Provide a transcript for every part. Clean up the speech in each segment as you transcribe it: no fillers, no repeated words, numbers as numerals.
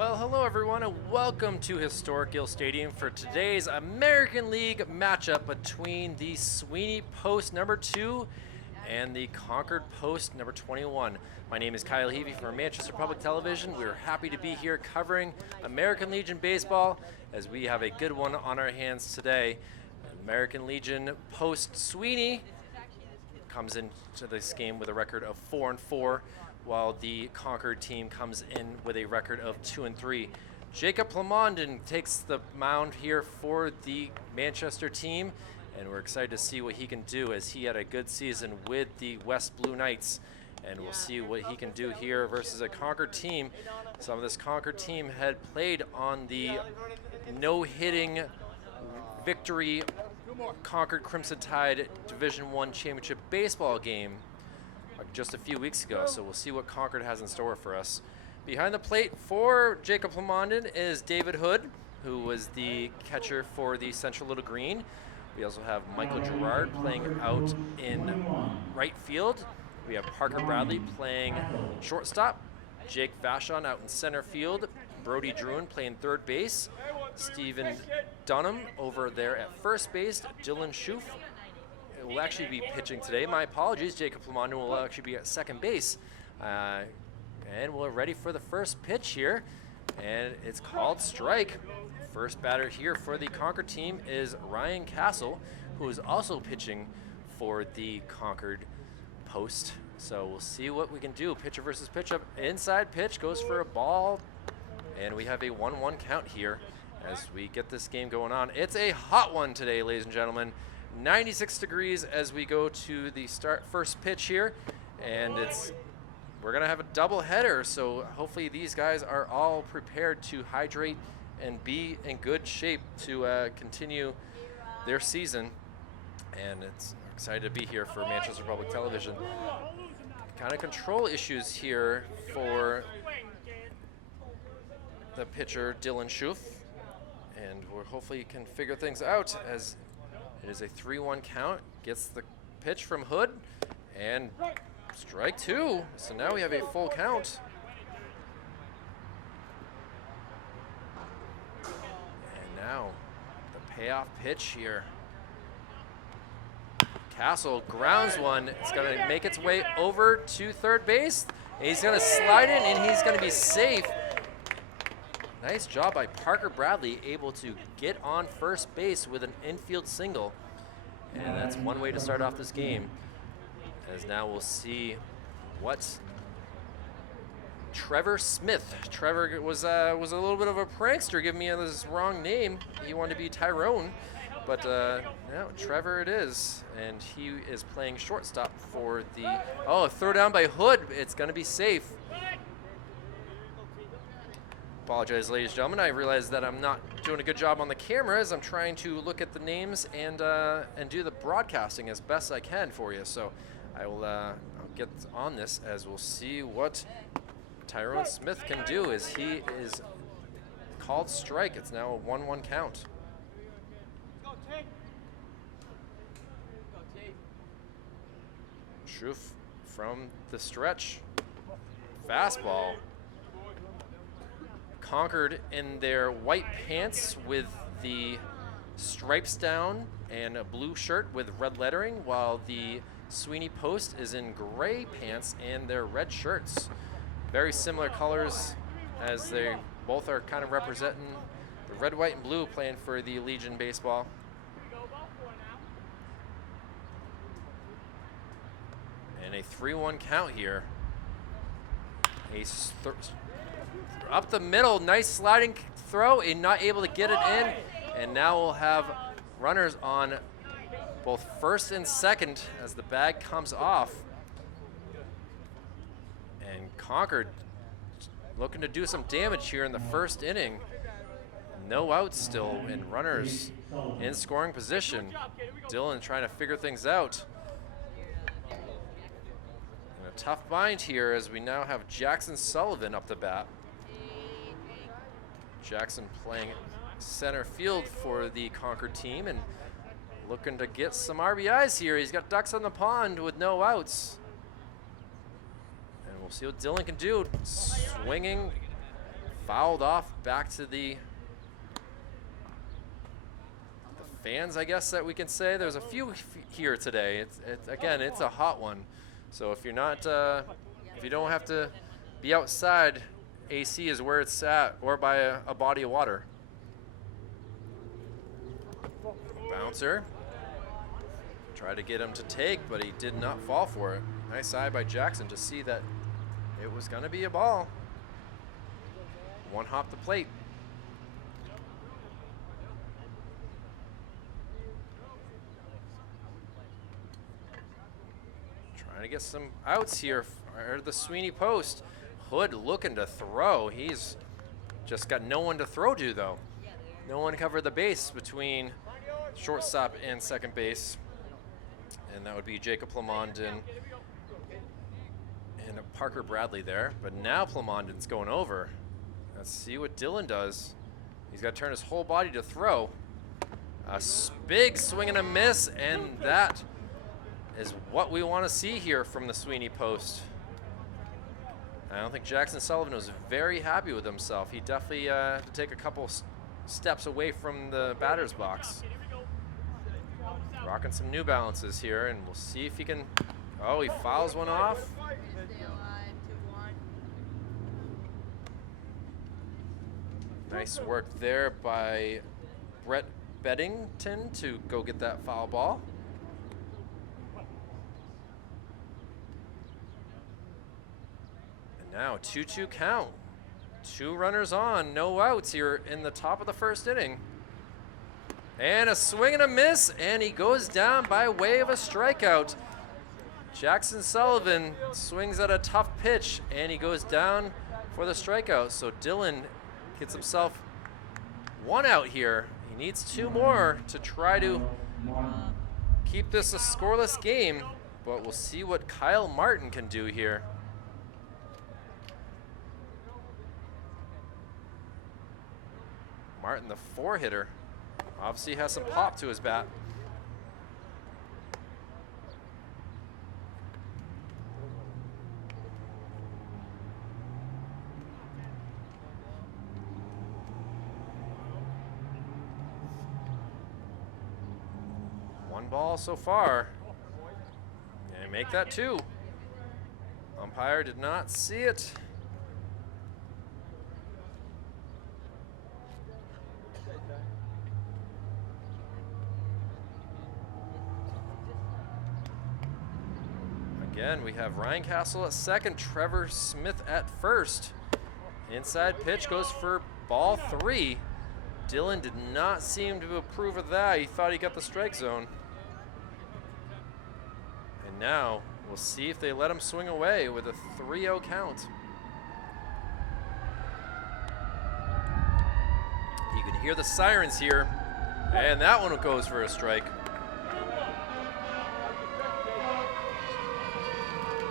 Well, hello everyone, and welcome to Historic Gill Stadium for today's American League matchup between the Sweeney Post number 2 and the Concord Post number 21. My name is Kyle Heavey from Manchester Public Television. We're happy to be here covering American Legion baseball as we have a good one on our hands today. American Legion Post Sweeney comes into this game with a record of 4-4. While the Concord team comes in with a record of 2-3. Jacob Plamondon takes the mound here for the Manchester team, and we're excited to see what he can do as he had a good season with the West Blue Knights, and we'll see what he can do here versus a Concord team. Some of this Concord team had played on the no-hitting victory Concord Crimson Tide Division I Championship baseball game just a few weeks ago, so we'll see what Concord has in store for us. Behind the plate for Jacob Plamondon is David Hood, who was the catcher for the Central Little Green. We also have Michael Gerard playing out in right field. We have Parker Bradley playing shortstop, Jake Vashon out in center field, Brody Druin playing third base, Stephen Dunham over there at first base, Dylan Schoof will actually be pitching today. My apologies, Jacob Plamondon will actually be at second base. And we're ready for the first pitch here, and it's called strike. First batter here for the Concord team is Ryan Castle, who is also pitching for the Concord Post. So we'll see what we can do. Pitcher versus pitchup. Inside pitch goes for a ball, and we have a 1-1 count here as we get this game going on. It's a hot one today, ladies and gentlemen. 96 degrees as we go to the first pitch here, and we're gonna have a double header, so hopefully these guys are all prepared to hydrate and be in good shape to continue their season. And it's excited to be here for Manchester Public Television. Kind of control issues here for the pitcher Dylan Schoof, and we hopefully can figure things out as it is a 3-1 count, gets the pitch from Hood, and strike two. So now we have a full count. And now the payoff pitch here. Castle grounds one. It's going to make its way over to third base. And he's going to slide in, and he's going to be safe. Nice job by Parker Bradley, able to get on first base with an infield single. And that's one way to start off this game. As now we'll see what Trevor Smith. Trevor was a little bit of a prankster, giving me this wrong name. He wanted to be Tyrone, but no, Trevor it is. And he is playing shortstop for the, throw down by Hood. It's gonna be safe. Apologize, ladies and gentlemen. I realize that I'm not doing a good job on the camera as I'm trying to look at the names and do the broadcasting as best I can for you. So I will I'll get on this as we'll see what Tyrone Smith can do as he is called strike. It's now a 1-1 count. Schoof from the stretch. Fastball. Concord in their white pants with the stripes down and a blue shirt with red lettering, while the Sweeney Post is in gray pants and their red shirts. Very similar colors as they both are kind of representing the red, white, and blue playing for the Legion baseball. And a 3-1 count here. Up the middle, nice sliding throw, and not able to get it in. And now we'll have runners on both first and second as the bag comes off. And Concord looking to do some damage here in the first inning. No outs still, and runners in scoring position. Dylan trying to figure things out. And a tough bind here as we now have Jackson Sullivan up the bat. Jackson playing center field for the Concord team and looking to get some RBIs here. He's got ducks on the pond with no outs. And we'll see what Dylan can do. Swinging fouled off back to the fans, I guess that we can say. There's a few here today. Again, it's a hot one. So if you're not, if you don't have to be outside, AC is where it's at, or by a body of water. Bouncer. Tried to get him to take, but he did not fall for it. Nice eye by Jackson to see that it was going to be a ball. One hop the plate. Trying to get some outs here for the Sweeney post. Hood looking to throw. He's just got no one to throw to, though. No one covered the base between shortstop and second base. And that would be Jacob Plamondon and Parker Bradley there. But now Plamondon's going over. Let's see what Dylan does. He's got to turn his whole body to throw. A big swing and a miss, and that is what we want to see here from the Sweeney post. I don't think Jackson Sullivan was very happy with himself. He definitely had to take a couple steps away from the batter's box. Rocking some New Balances here, and we'll see if he can. Oh, he fouls one off. Nice work there by Brett Beddington to go get that foul ball. And now 2-2 count. 2 runners on, no outs here in the top of the first inning. And a swing and a miss, and he goes down by way of a strikeout. Jackson Sullivan swings at a tough pitch, and he goes down for the strikeout. So Dylan gets himself 1 out here. He needs 2 more to try to keep this a scoreless game, but we'll see what Kyle Martin can do here. Martin, the 4-hitter, obviously has some pop to his bat. One ball so far. And make that 2. Umpire did not see it. Again, we have Ryan Castle at second, Trevor Smith at first. Inside pitch goes for ball 3. Dylan did not seem to approve of that. He thought he got the strike zone. And now we'll see if they let him swing away with a 3-0 count. You can hear the sirens here, and that one goes for a strike.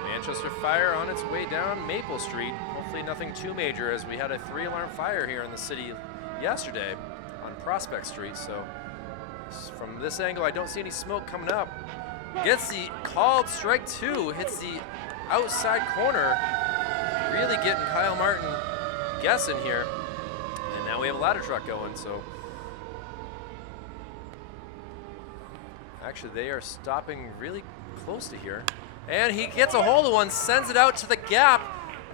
Manchester Fire on its way down Maple Street. Hopefully nothing too major, as we had a 3-alarm fire here in the city yesterday on Prospect Street. So from this angle, I don't see any smoke coming up. Gets the called strike 2, hits the outside corner. Really getting Kyle Martin guessing here. And now we have a ladder truck going, so. Actually, they are stopping really close to here. And he gets a hold of one, sends it out to the gap,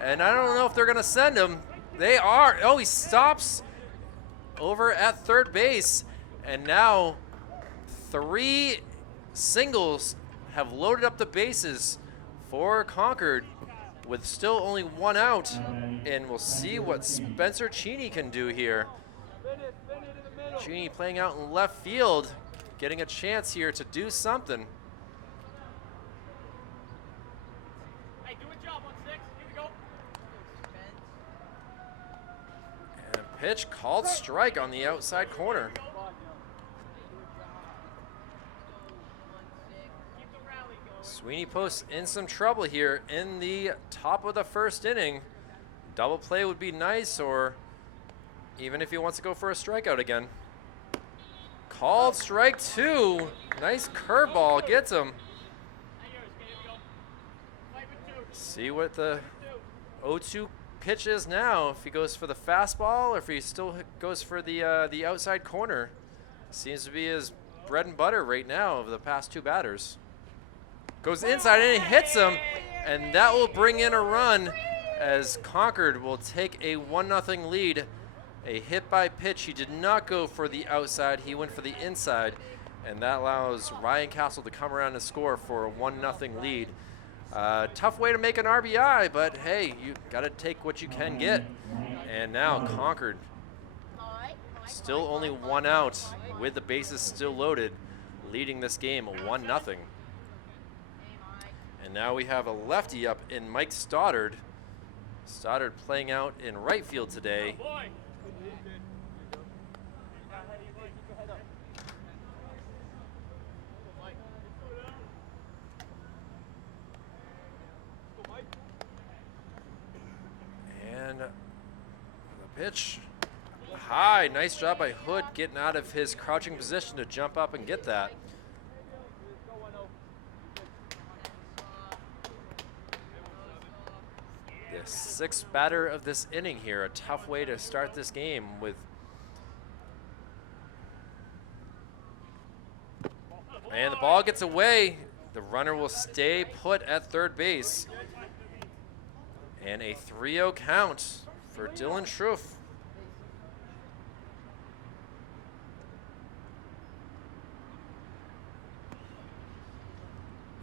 and I don't know if they're going to send him. They are. Oh, he stops over at third base, and now 3 singles have loaded up the bases for Concord with still only 1 out, and we'll see what Spencer Cheney can do here. Cheney playing out in left field, getting a chance here to do something. Pitch called strike on the outside corner. Sweeney post in some trouble here in the top of the first inning. Double play would be nice, or even if he wants to go for a strikeout again. Called strike 2. Nice curveball gets him. See what the 0-2 pitch is now. If he goes for the fastball or if he still goes for the outside corner. Seems to be his bread and butter right now of the past 2 batters. Goes inside and he hits him, and that will bring in a run as Concord will take a 1-0 lead. A hit by pitch. He did not go for the outside. He went for the inside, and that allows Ryan Castle to come around and score for a 1-0 lead. Tough way to make an RBI, but hey, you got to take what you can get. And now Concord still only 1 out with the bases still loaded, leading this game 1-0. And now we have a lefty up in Mike Stoddard. Stoddard playing out in right field today. And the pitch, high, nice job by Hood getting out of his crouching position to jump up and get that. The 6th batter of this inning here, a tough way to start this game with. And the ball gets away. The runner will stay put at third base. And a 3-0 count for Dylan Schruff.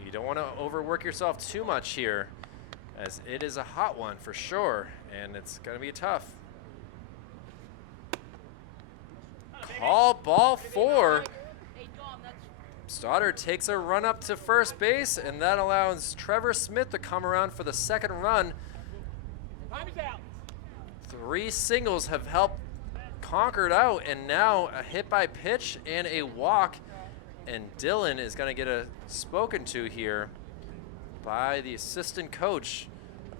You don't want to overwork yourself too much here, as it is a hot one for sure, and it's going to be tough. Call ball 4. Stoddard takes a run up to first base, and that allows Trevor Smith to come around for the 2nd run. 3 singles have helped Concord out, and now a hit by pitch and a walk. And Dylan is going to get spoken to here by the assistant coach.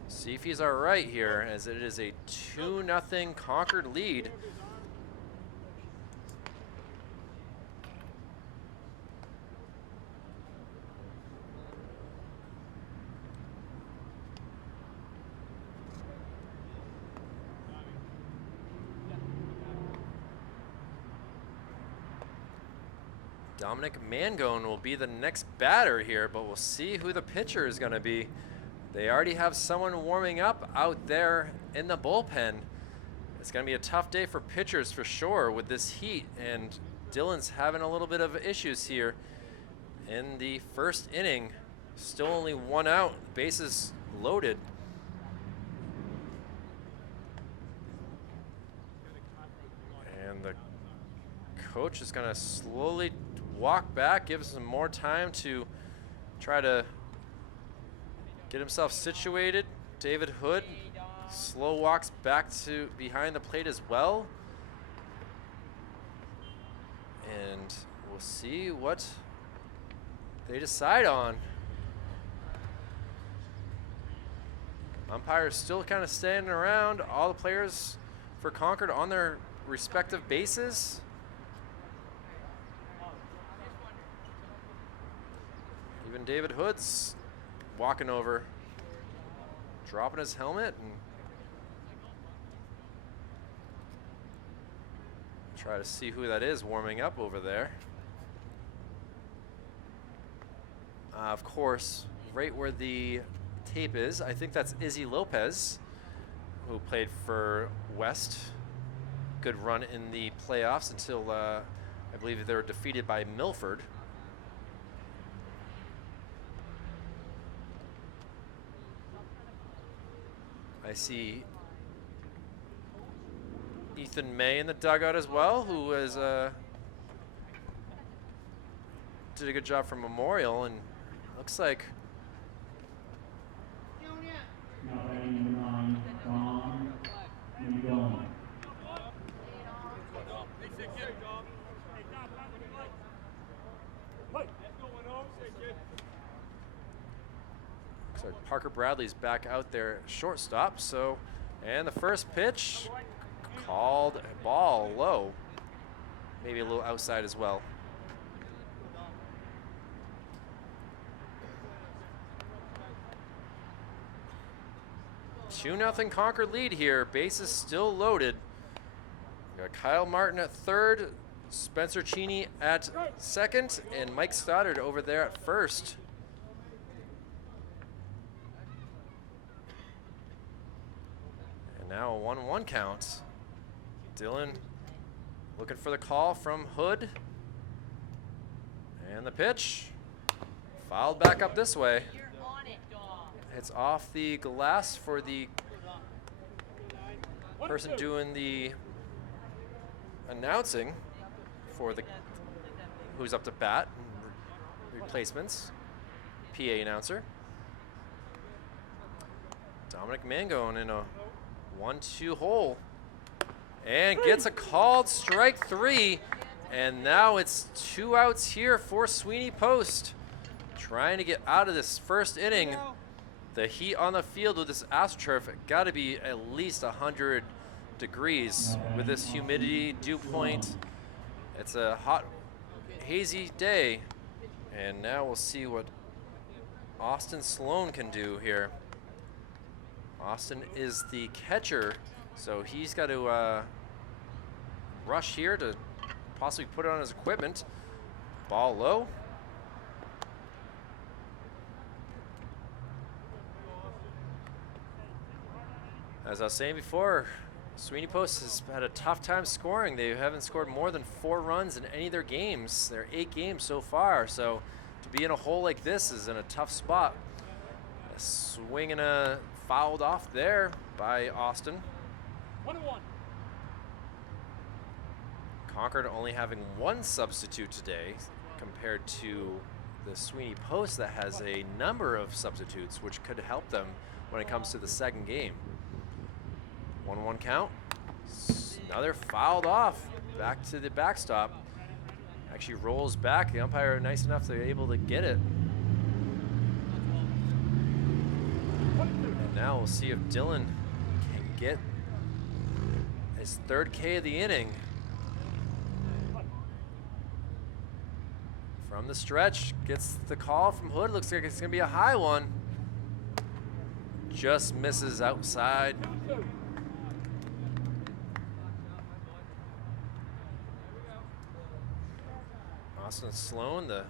See if he's all right here, as it is a 2-0 Concord lead. Dominic Mangone will be the next batter here, but we'll see who the pitcher is going to be. They already have someone warming up out there in the bullpen. It's going to be a tough day for pitchers for sure with this heat, and Dylan's having a little bit of issues here in the 1st inning. Still only 1 out, bases loaded. And the coach is going to slowly walk back, give some more time to try to get himself situated. David Hood slow walks back to behind the plate as well. And we'll see what they decide on. Umpires still kind of standing around. All the players for Concord on their respective bases. Even David Hood's walking over, dropping his helmet, and try to see who that is warming up over there. Of course, right where the tape is, I think that's Izzy Lopez, who played for West. Good run in the playoffs until I believe they were defeated by Milford. I see Ethan May in the dugout as well, who was did a good job for Memorial, and looks like Parker Bradley's back out there shortstop. So, and the first pitch called ball low, maybe a little outside as well. 2-0 Concord lead here. Bases still loaded. We got Kyle Martin at third, Spencer Cheney at second, and Mike Stoddard over there at first. And now a 1-1 count. Dylan looking for the call from Hood. And the pitch. Fouled back up this way. It's off the glass for the person doing the announcing for the who's up to bat, replacements, PA announcer. Dominic Mangone in a 1-2 hole and gets a called strike 3, and now it's 2 outs here for Sweeney Post, trying to get out of this first inning. The heat on the field with this AstroTurf got to be at least 100 degrees with this humidity, dew point. It's a hot, hazy day, and now we'll see what Austin Sloan can do here. Austin is the catcher, so he's got to rush here to possibly put it on his equipment. Ball low. As I was saying before, Sweeney Post has had a tough time scoring. They haven't scored more than 4 runs in any of their games. They're 8 games so far, so to be in a hole like this is in a tough spot. A swing and a fouled off there by Austin. 1-1. Concord only having 1 substitute today compared to the Sweeney Post that has a number of substitutes, which could help them when it comes to the second game. 1-1 count. Another fouled off. Back to the backstop. Actually rolls back. The umpire nice enough to be able to get it. And now we'll see if Dylan can get his 3rd K of the inning. From the stretch, gets the call from Hood. Looks like it's going to be a high one. Just misses outside. Austin Sloan, the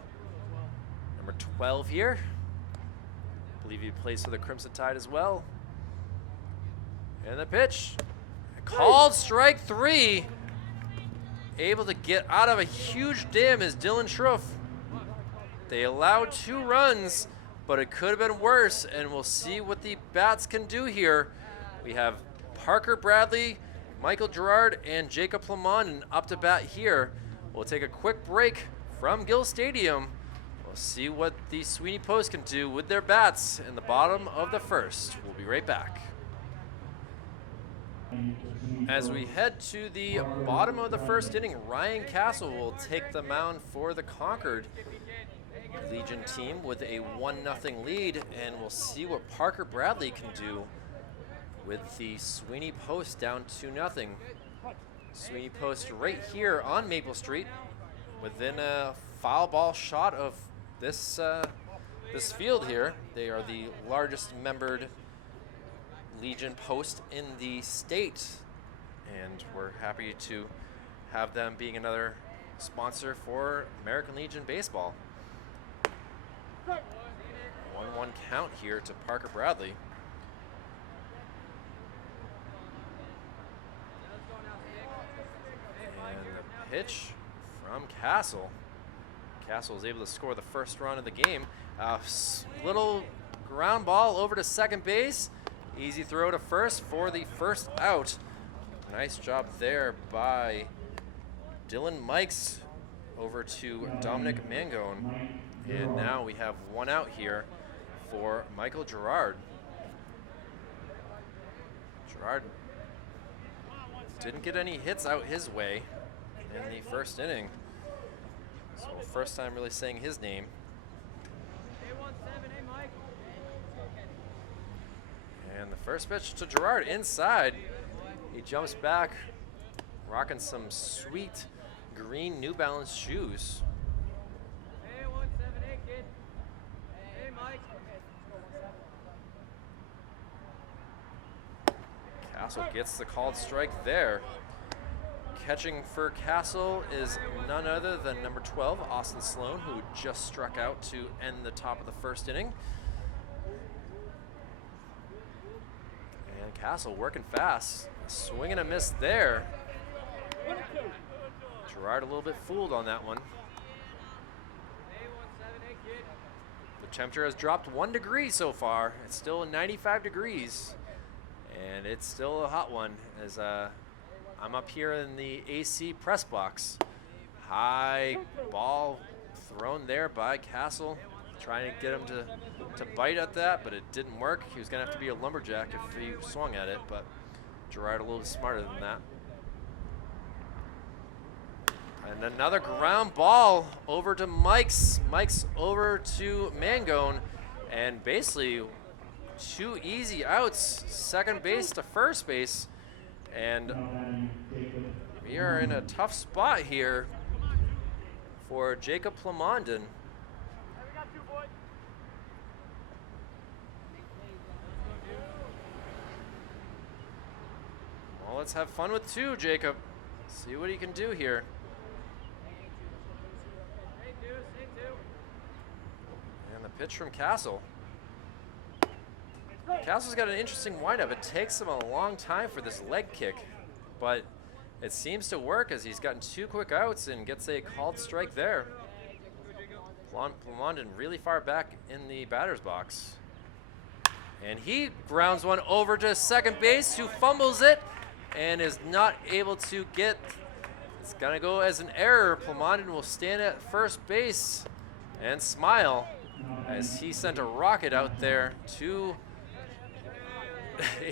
number 12 here. I believe he plays for the Crimson Tide as well. And the pitch. Called strike 3. Able to get out of a huge dam is Dylan Schruff. They allowed 2 runs, but it could have been worse, and we'll see what the bats can do here. We have Parker Bradley, Michael Gerard, and Jacob Lamont up to bat here. We'll take a quick break from Gill Stadium. We'll see what the Sweeney Post can do with their bats in the bottom of the first. We'll be right back. As we head to the bottom of the first inning, Ryan Castle will take the mound for the Concord Legion team with a 1-0 lead, and we'll see what Parker Bradley can do with the Sweeney Post down 2-0. Sweeney Post right here on Maple Street, within a foul ball shot of this this field here. They are the largest membered Legion post in the state, and we're happy to have them being another sponsor for American Legion Baseball. 1-1 count here to Parker Bradley. And the pitch from Castle. Castle is able to score the first run of the game. Little ground ball over to second base. Easy throw to first for the first out. Nice job there by Dylan Mikes over to Dominic Mangone. And now we have 1 out here for Michael Gerard. Gerard didn't get any hits out his way in the first inning. So first time really saying his name. And the first pitch to Gerard inside. He jumps back, rocking some sweet green New Balance shoes. Castle gets the called strike there. Catching for Castle is none other than number 12, Austin Sloan, who just struck out to end the top of the first inning. And Castle working fast. Swing and a miss there. Gerard a little bit fooled on that one. The temperature has dropped 1 degree so far. It's still 95 degrees. And it's still a hot one as I'm up here in the AC press box. High ball thrown there by Castle, trying to get him to bite at that, but it didn't work. He was gonna have to be a lumberjack if he swung at it, but Gerard a little bit smarter than that. And another ground ball over to Mike's. Mike's over to Mangone, and basically 2 easy outs, second base to first base. And we are in a tough spot here for Jacob Plamondon. Well, let's have fun with 2, Jacob. See what he can do here. And the pitch from Castle. Castle's got an interesting windup. It takes him a long time for this leg kick, but it seems to work as he's gotten 2 quick outs and gets a called strike there. Plamondon really far back in the batter's box. And he grounds one over to second base, who fumbles it and is not able to get. It's gonna go as an error. Plamondon will stand at first base and smile as he sent a rocket out there to.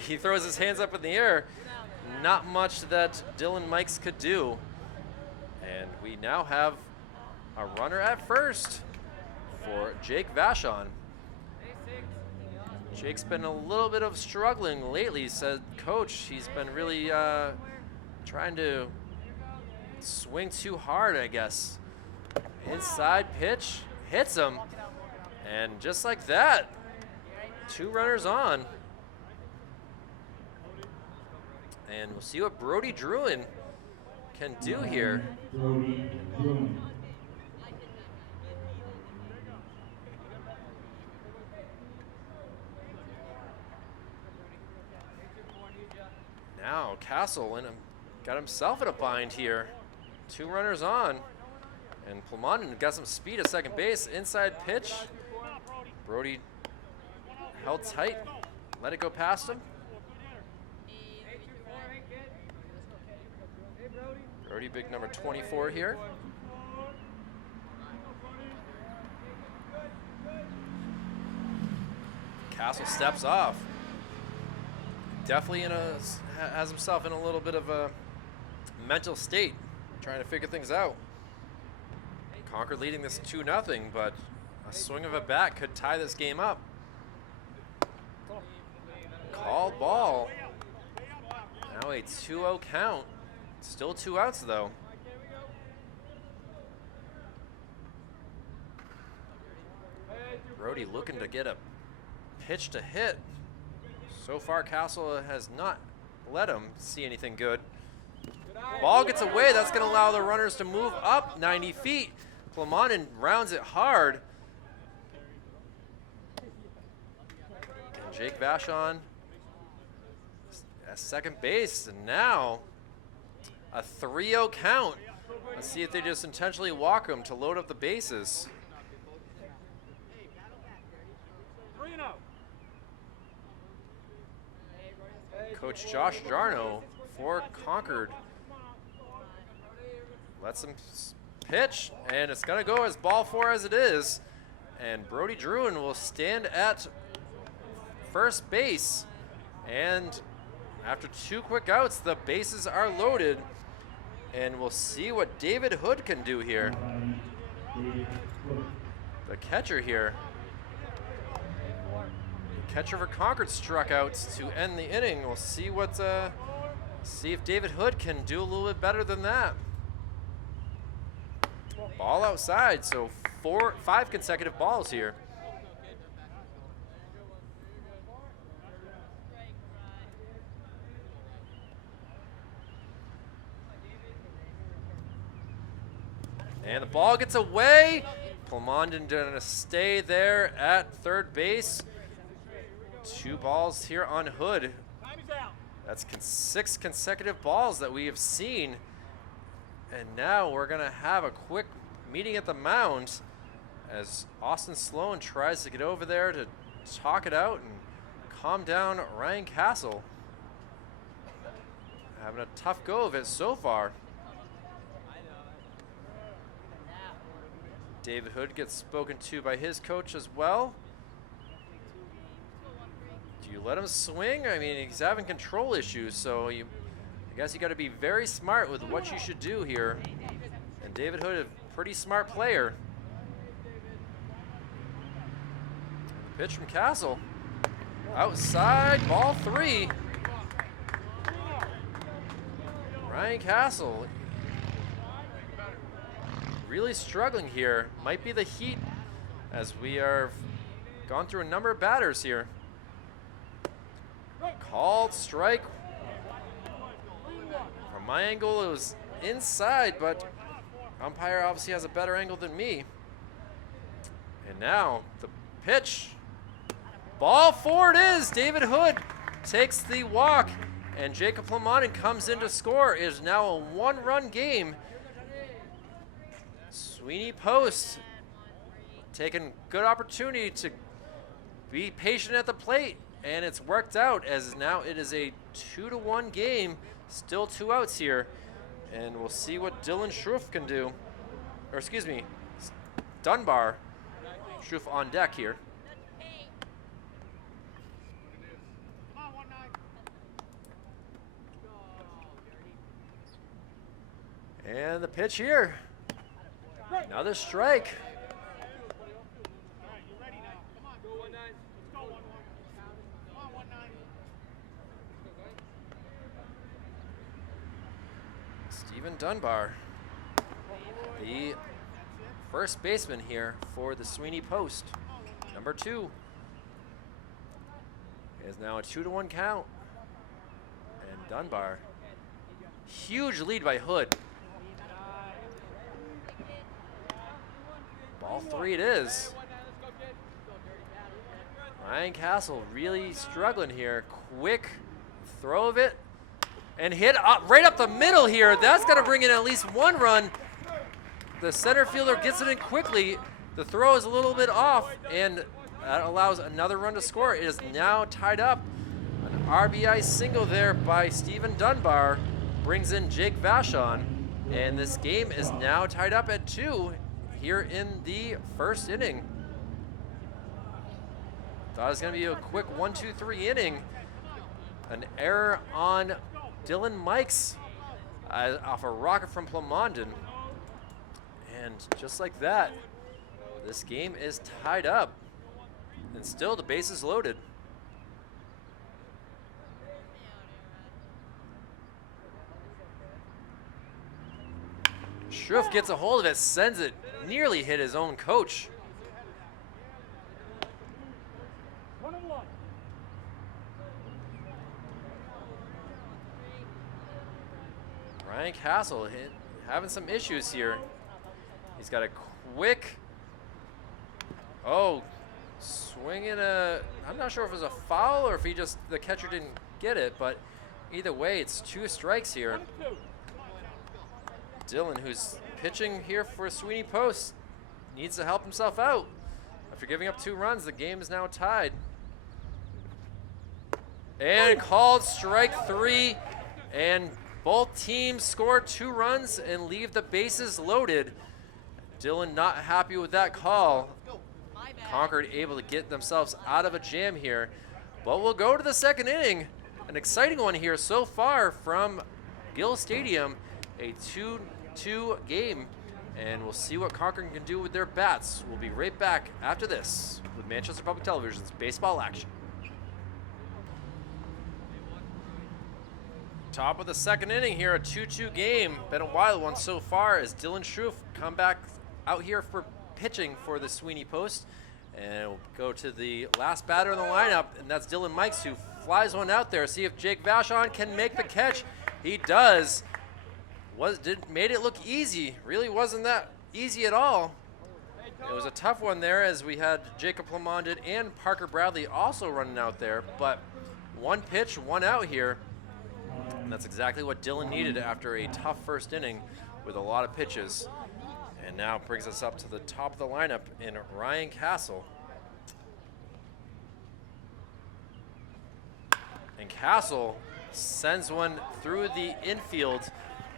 He throws his hands up in the air. Not much that Dylan Mikes could do. And we now have a runner at first for Jake Vachon. Jake's been a little bit of struggling lately, said coach. He's been really trying to swing too hard, I guess. Inside pitch, hits him. And just like that, 2 runners on. And we'll see what Brody Druin can do here. Now Castle got himself in a bind here. 2 runners on. And Plamondon got some speed at second base. Inside pitch. Brody held tight, let it go past him. Brody, big number 24 here. Castle steps off. Definitely has himself in a little bit of a mental state, trying to figure things out. Concord leading this 2-0, but a swing of a bat could tie this game up. Called ball. Now a 2-0 count. Still 2 outs though. Brody looking to get a pitch to hit. So far Castle has not let him see anything good. Ball gets away. That's going to allow the runners to move up 90 feet. Plamondon rounds it hard. And Jake Vachon at second base. And now a 3-0 count. Let's see if they just intentionally walk him to load up the bases. Coach Josh Jarno for Concord lets him pitch, and it's gonna go as ball 4 as it is. And Brody Druin will stand at first base. And after 2 quick outs, the bases are loaded. And we'll see what David Hood can do here. The catcher here. The catcher for Concord struck out to end the inning. We'll see what, see if David Hood can do a little bit better than that. Ball outside, so 5 consecutive balls here. And the ball gets away. Plumondon going to stay there at third base. 2 balls here on Hood. That's 6 consecutive balls that we have seen. And now we're going to have a quick meeting at the mound as Austin Sloan tries to get over there to talk it out and calm down Ryan Castle. Having a tough go of it so far. David Hood gets spoken to by his coach as well. Do you let him swing? I mean, he's having control issues, so I guess you got to be very smart with what you should do here. And David Hood, a pretty smart player. Pitch from Castle. Outside, ball 3. Ryan Castle really struggling here. Might be the heat as we are gone through a number of batters here. Called strike. From my angle, it was inside, but umpire obviously has a better angle than me. And now the pitch. Ball 4 it is. David Hood takes the walk, and Jacob Plumondon comes in to score. It is now a 1-run game. Sweeney Post taking good opportunity to be patient at the plate, and it's worked out as now it is a 2-1 game. Still 2 outs here, and we'll see what Dylan Schruff can do. Or excuse me, Dunbar. Schruff on deck here. And the pitch here. Another strike. Stephen Dunbar, the first baseman here for the Sweeney Post, number 2. It is now a 2-1 count. And Dunbar, huge lead by Hood. Ball 3 it is. Ryan Castle really struggling here. Quick throw of it and hit up, right up the middle here. That's going to bring in at least 1 run. The center fielder gets it in quickly. The throw is a little bit off, and that allows another run to score. It is now tied up. An RBI single there by Stephen Dunbar brings in Jake Vachon, and this game is now tied up at 2 here in the first inning. Thought it was going to be a quick 1-2-3 inning. An error on Dylan Mikes off a rocket from Plumondon. And just like that, this game is tied up. And still the bases loaded. Schruff gets a hold of it, sends it, nearly hit his own coach. Ryan Castle having some issues here. He's got a quick, swinging I'm not sure if it was a foul or if the catcher didn't get it, but either way, it's 2 strikes here. Dylan, who's pitching here for Sweeney Post, needs to help himself out. After giving up 2 runs, the game is now tied. And called strike 3, and both teams score 2 runs and leave the bases loaded. Dylan not happy with that call. Concord able to get themselves out of a jam here. But we'll go to the second inning. An exciting one here so far from Gill Stadium. A 2-2 game. And we'll see what Concord can do with their bats. We'll be right back after this with Manchester Public Television's Baseball Action. Top of the second inning here, a 2-2 game. Been a wild one so far as Dylan Schruff come back out here for pitching for the Sweeney Post. And we'll go to the last batter in the lineup, and that's Dylan Mikes, who flies one out there. See if Jake Vachon can make the catch. He does. Made it look easy. Really wasn't that easy at all. It was a tough one there as we had Jacob Plamondon and Parker Bradley also running out there, but one pitch, one out here. And that's exactly what Dylan needed after a tough first inning with a lot of pitches. And now brings us up to the top of the lineup in Ryan Castle. And Castle sends one through the infield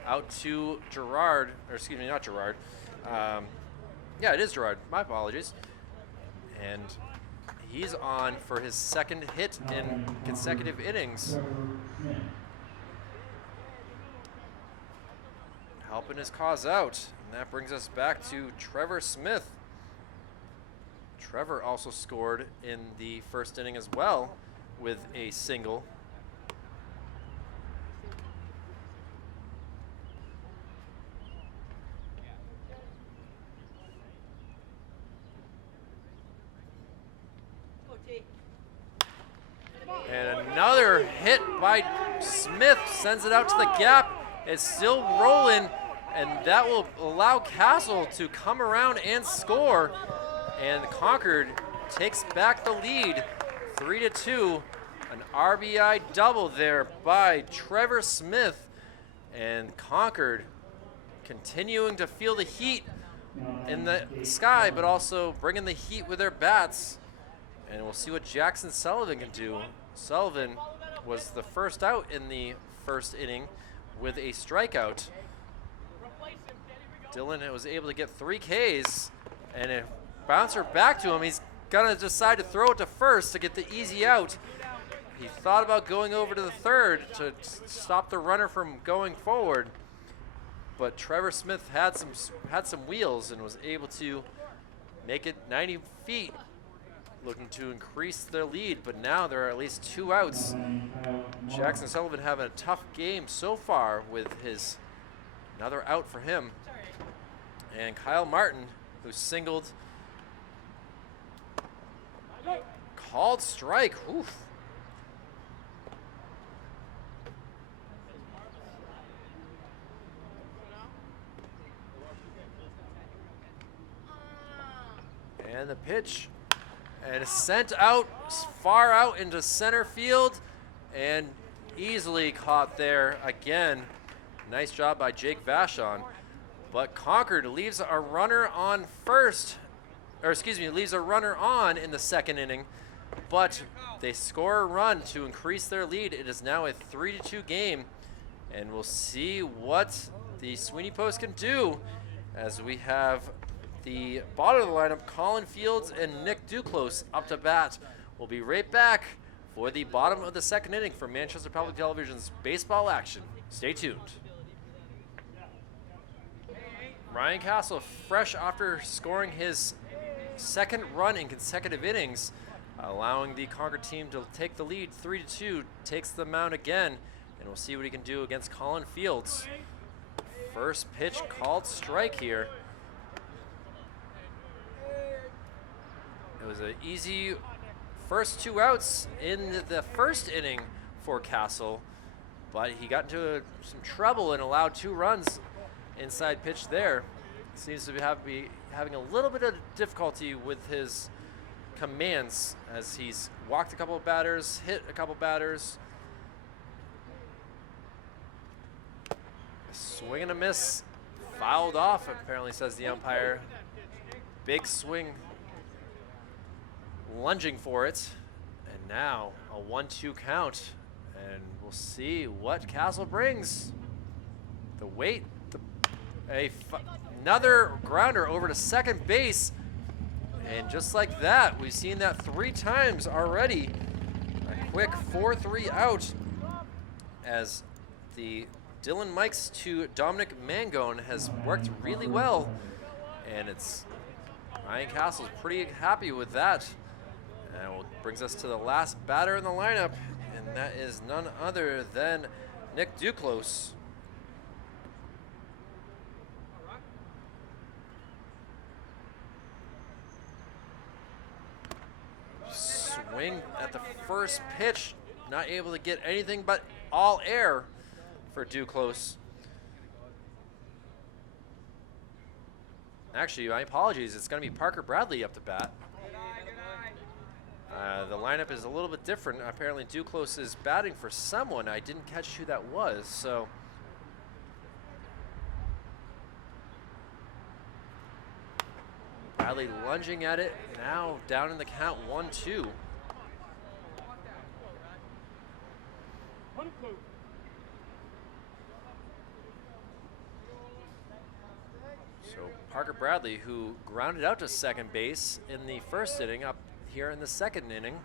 out to Gerard, or excuse me, not Gerard. Yeah, it is Gerard. My apologies. And he's on for his second hit in consecutive innings. Helping his cause out. And that brings us back to Trevor Smith. Trevor also scored in the first inning as well with a single. And another hit by Smith sends it out to the gap. It's still rolling, and that will allow Castle to come around and score. And Concord takes back the lead, 3-2. An RBI double there by Trevor Smith. And Concord continuing to feel the heat in the sky, but also bringing the heat with their bats. And we'll see what Jackson Sullivan can do. Sullivan was the first out in the first inning with a strikeout. Dylan was able to get 3 Ks, and a bouncer back to him. He's gonna decide to throw it to first to get the easy out. He thought about going over to the third to stop the runner from going forward, but Trevor Smith had some wheels and was able to make it 90 feet. Looking to increase their lead, but now there are at least 2 outs. Jackson Sullivan having a tough game so far with his another out for him. And Kyle Martin, who singled, called strike. Oof. And the pitch. And it's sent out, far out into center field, and easily caught there again. Nice job by Jake Vachon. But Concord leaves a runner on first, or excuse me, leaves a runner on in the second inning, but they score a run to increase their lead. It is now a 3-2 game, and we'll see what the Sweeney Post can do as we have the bottom of the lineup, Colin Fields and Nick Duclos up to bat. We'll be right back for the bottom of the second inning for Manchester Public Television's baseball action. Stay tuned. Ryan Castle, fresh after scoring his second run in consecutive innings, allowing the Concord team to take the lead 3-2, takes the mound again, and we'll see what he can do against Colin Fields. First pitch called strike here. It was an easy first 2 outs in the first inning for Castle, but he got into some trouble and allowed 2 runs inside pitch there. Seems to be having a little bit of difficulty with his commands as he's walked a couple of batters, hit a couple batters. A swing and a miss, fouled off, apparently, says the umpire. Big swing, lunging for it, and now a 1-2 count, and we'll see what Castle brings. The weight, another grounder over to second base, and just like that, we've seen that 3 times already. A quick 4-3 out as the Dylan Mikes to Dominic Mangone has worked really well, and it's Ryan Castle's pretty happy with that. And it brings us to the last batter in the lineup, and that is none other than Nick Duclos. Swing at the first pitch, not able to get anything but all air for Duclos. Actually, my apologies. It's going to be Parker Bradley up to bat. The lineup is a little bit different. Apparently, Duclos is batting for someone. I didn't catch who that was, so. Bradley lunging at it, now down in the count, 1-2. So Parker Bradley, who grounded out to second base in the first inning, up here in the second inning.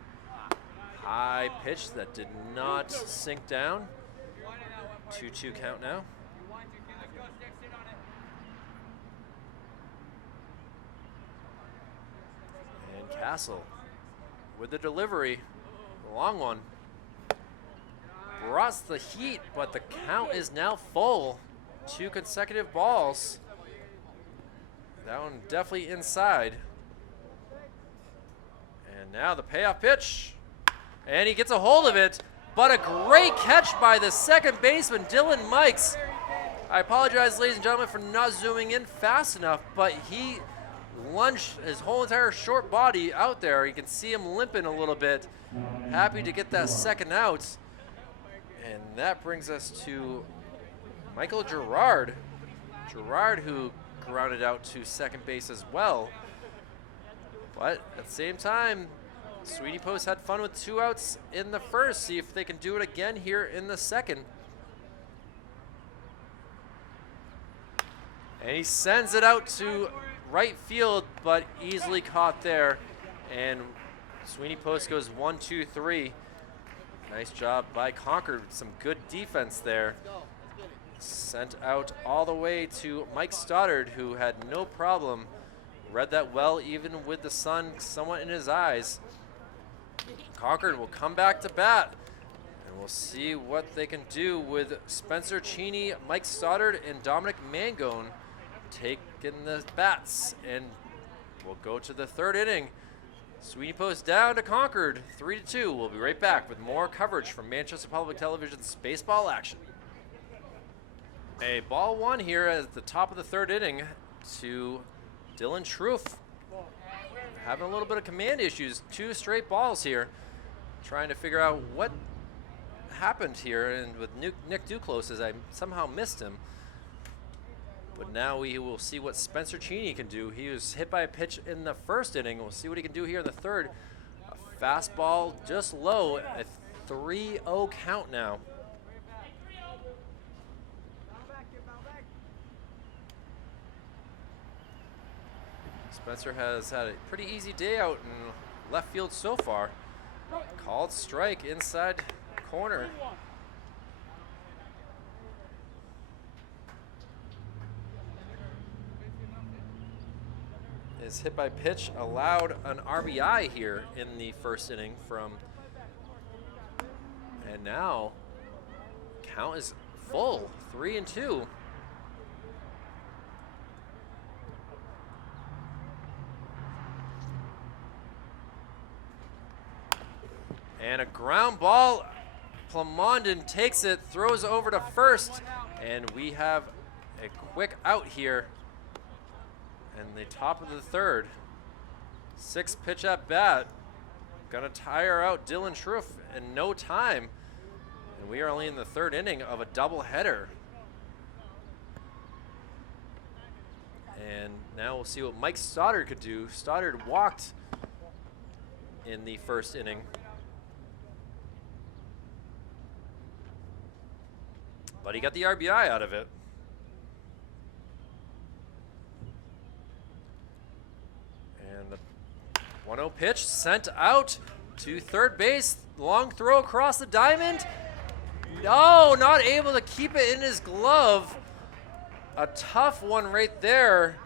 High pitch that did not sink down. 2-2 count now. And Castle with the delivery, the long one. Brought the heat, but the count is now full. 2 consecutive balls. That one definitely inside. And now the payoff pitch. And he gets a hold of it, but a great catch by the second baseman, Dylan Mikes. I apologize, ladies and gentlemen, for not zooming in fast enough, but he lunged his whole entire short body out there. You can see him limping a little bit. Happy to get that second out. And that brings us to Michael Gerard. Gerard, who grounded out to second base as well. But at the same time, Sweeney Post had fun with 2 outs in the first. See if they can do it again here in the second. And he sends it out to right field, but easily caught there. And Sweeney Post goes 1-2-3. Nice job by Concord. Some good defense there. Sent out all the way to Mike Stoddard, who had no problem. Read that well, even with the sun somewhat in his eyes. Concord will come back to bat, and we'll see what they can do with Spencer Cheney, Mike Stoddard, and Dominic Mangone taking the bats. And we'll go to the third inning. Sweeney Post down to Concord, 3-2. We'll be right back with more coverage from Manchester Public Television's baseball action. A ball one here at the top of the third inning to Dylan Schruff. Having a little bit of command issues, 2 straight balls here. Trying to figure out what happened here, and with Nick Duclos, as I somehow missed him. But now we will see what Spencer Cheney can do. He was hit by a pitch in the first inning. We'll see what he can do here in the third. A fastball just low, a 3-0 count now. Spencer has had a pretty easy day out in left field so far. Called strike inside corner. His hit by pitch allowed an RBI here in the first inning from, and now count is full, 3-2. And a ground ball. Plamondon takes it, throws over to first, and we have a quick out here in the top of the third. 6 pitch at bat. Gonna tire out Dylan Schruff in no time. And we are only in the third inning of a doubleheader. And now we'll see what Mike Stoddard could do. Stoddard walked in the first inning. But he got the RBI out of it. And the 1-0 pitch sent out to third base. Long throw across the diamond. No, not able to keep it in his glove. A tough one right there.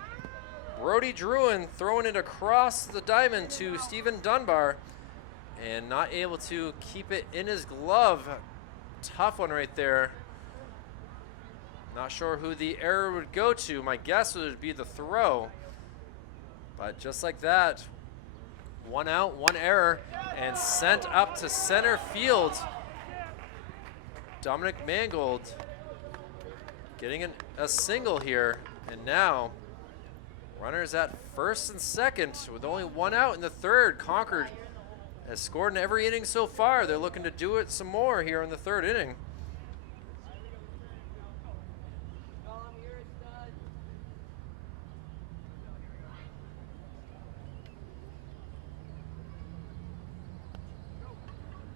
Brody Druin throwing it across the diamond to Stephen Dunbar. And not able to keep it in his glove. Tough one right there. Not sure who the error would go to. My guess would be the throw. But just like that, 1 out, 1 error, and sent up to center field. Dominic Mangold getting a single here. And now Runners at first and second with only one out in the third. Concord has scored in every inning so far. They're looking to do it some more here in the third inning.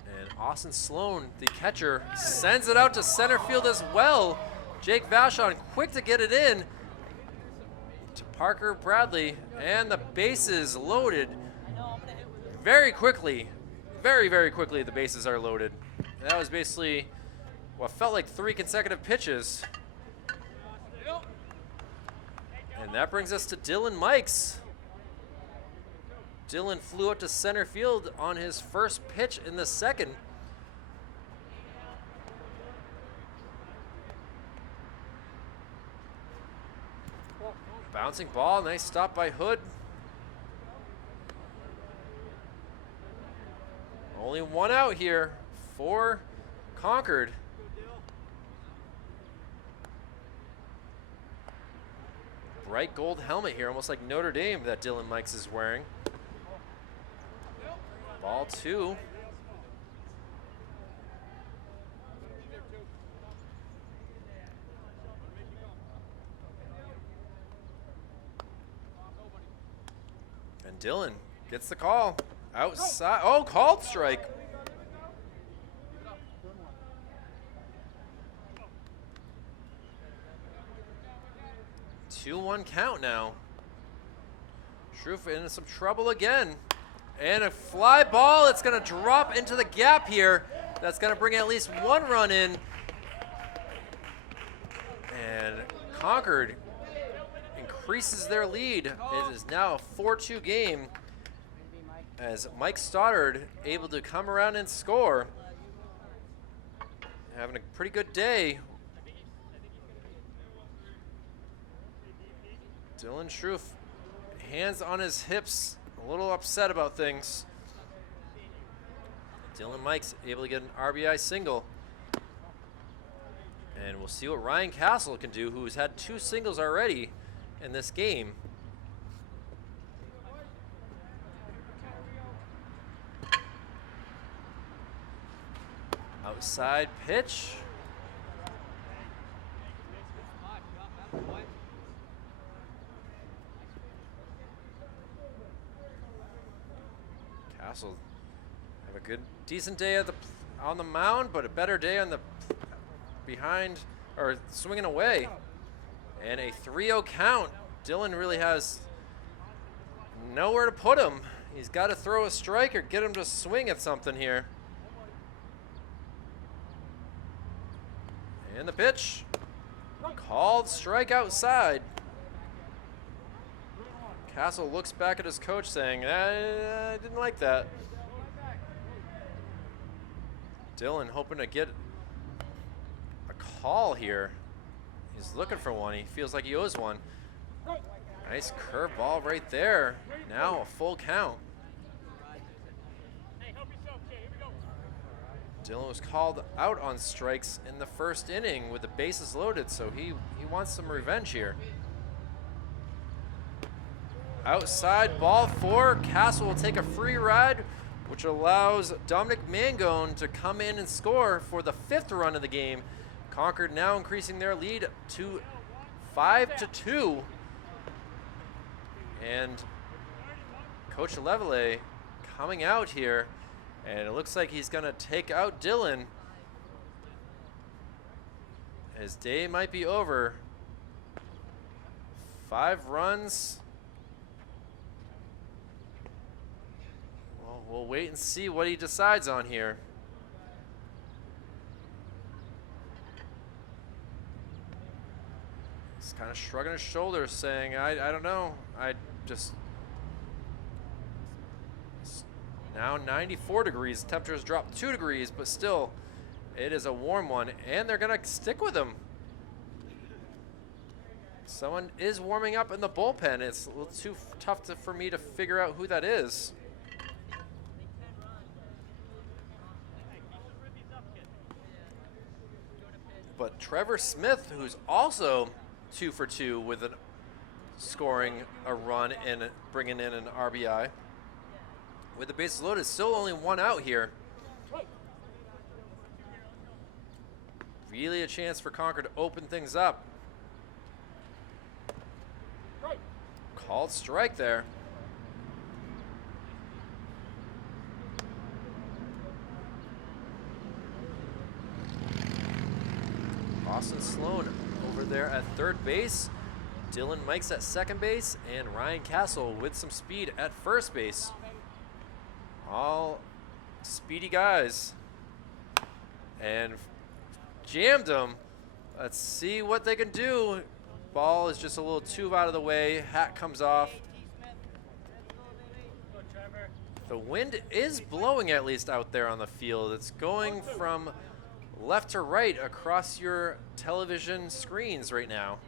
And Austin Sloan, the catcher, sends it out to center field as well. Jake Vachon quick to get it in to Parker Bradley, and the bases loaded very quickly. Very quickly the bases are loaded. And that was basically what felt like 3 consecutive pitches. And that brings us to Dylan Mikes. Dylan flew out to center field on his first pitch in the second. Bouncing ball, nice stop by Hood. Only one out here for Concord. Bright gold helmet here, almost like Notre Dame that Dylan Mikes is wearing. Ball 2. And Dylan gets the call. Outside, oh, called strike. Two 2-1 count now. Shroof in some trouble again. And a fly ball, it's gonna drop into the gap here. That's gonna bring at least one run in. And Concord increases their lead. It is now a 4-2 game as Mike Stoddard able to come around and score. Having a pretty good day. Dylan Shroof, hands on his hips, a little upset about things. Dylan Mikes able to get an RBI single. And we'll see what Ryan Castle can do, who's had 2 singles already in this game. Outside pitch. Castle have a good, decent day at on the mound, but a better day on the behind or swinging away. And a 3-0 count. Dylan really has nowhere to put him. He's got to throw a strike or get him to swing at something here. And the pitch, called strike outside. Castle looks back at his coach saying, I didn't like that. Dylan hoping to get a call here. He's looking for one. He feels like he owes one. Nice curveball right there. Now a full count. Dylan was called out on strikes in the first inning with the bases loaded, so he wants some revenge here. Outside, ball 4. Castle will take a free ride, which allows Dominic Mangone to come in and score for the 5th run of the game. Concord now increasing their lead to 5-2. And Coach Levele coming out here, and it looks like he's gonna take out Dylan. His day might be over. 5 runs. Well, we'll wait and see what he decides on here. He's kind of shrugging his shoulders saying, I don't know. I just... Now 94 degrees, temperatures dropped 2 degrees, but still, it is a warm one, and they're gonna stick with him. Someone is warming up in the bullpen. It's a little too tough for me to figure out who that is. But Trevor Smith, who's also 2 for 2 with a scoring a run and bringing in an RBI. With the bases loaded, still only one out here. Really a chance for Concord to open things up. Called strike there. Austin Sloan over there at third base. Dylan Mikes at second base, and Ryan Castle with some speed at first base. All speedy guys. And jammed him. Let's see what they can do. Ball is just a little too out of the way. Hat comes off. The wind is blowing at least out there on the field. It's going from left to right across your television screens right now.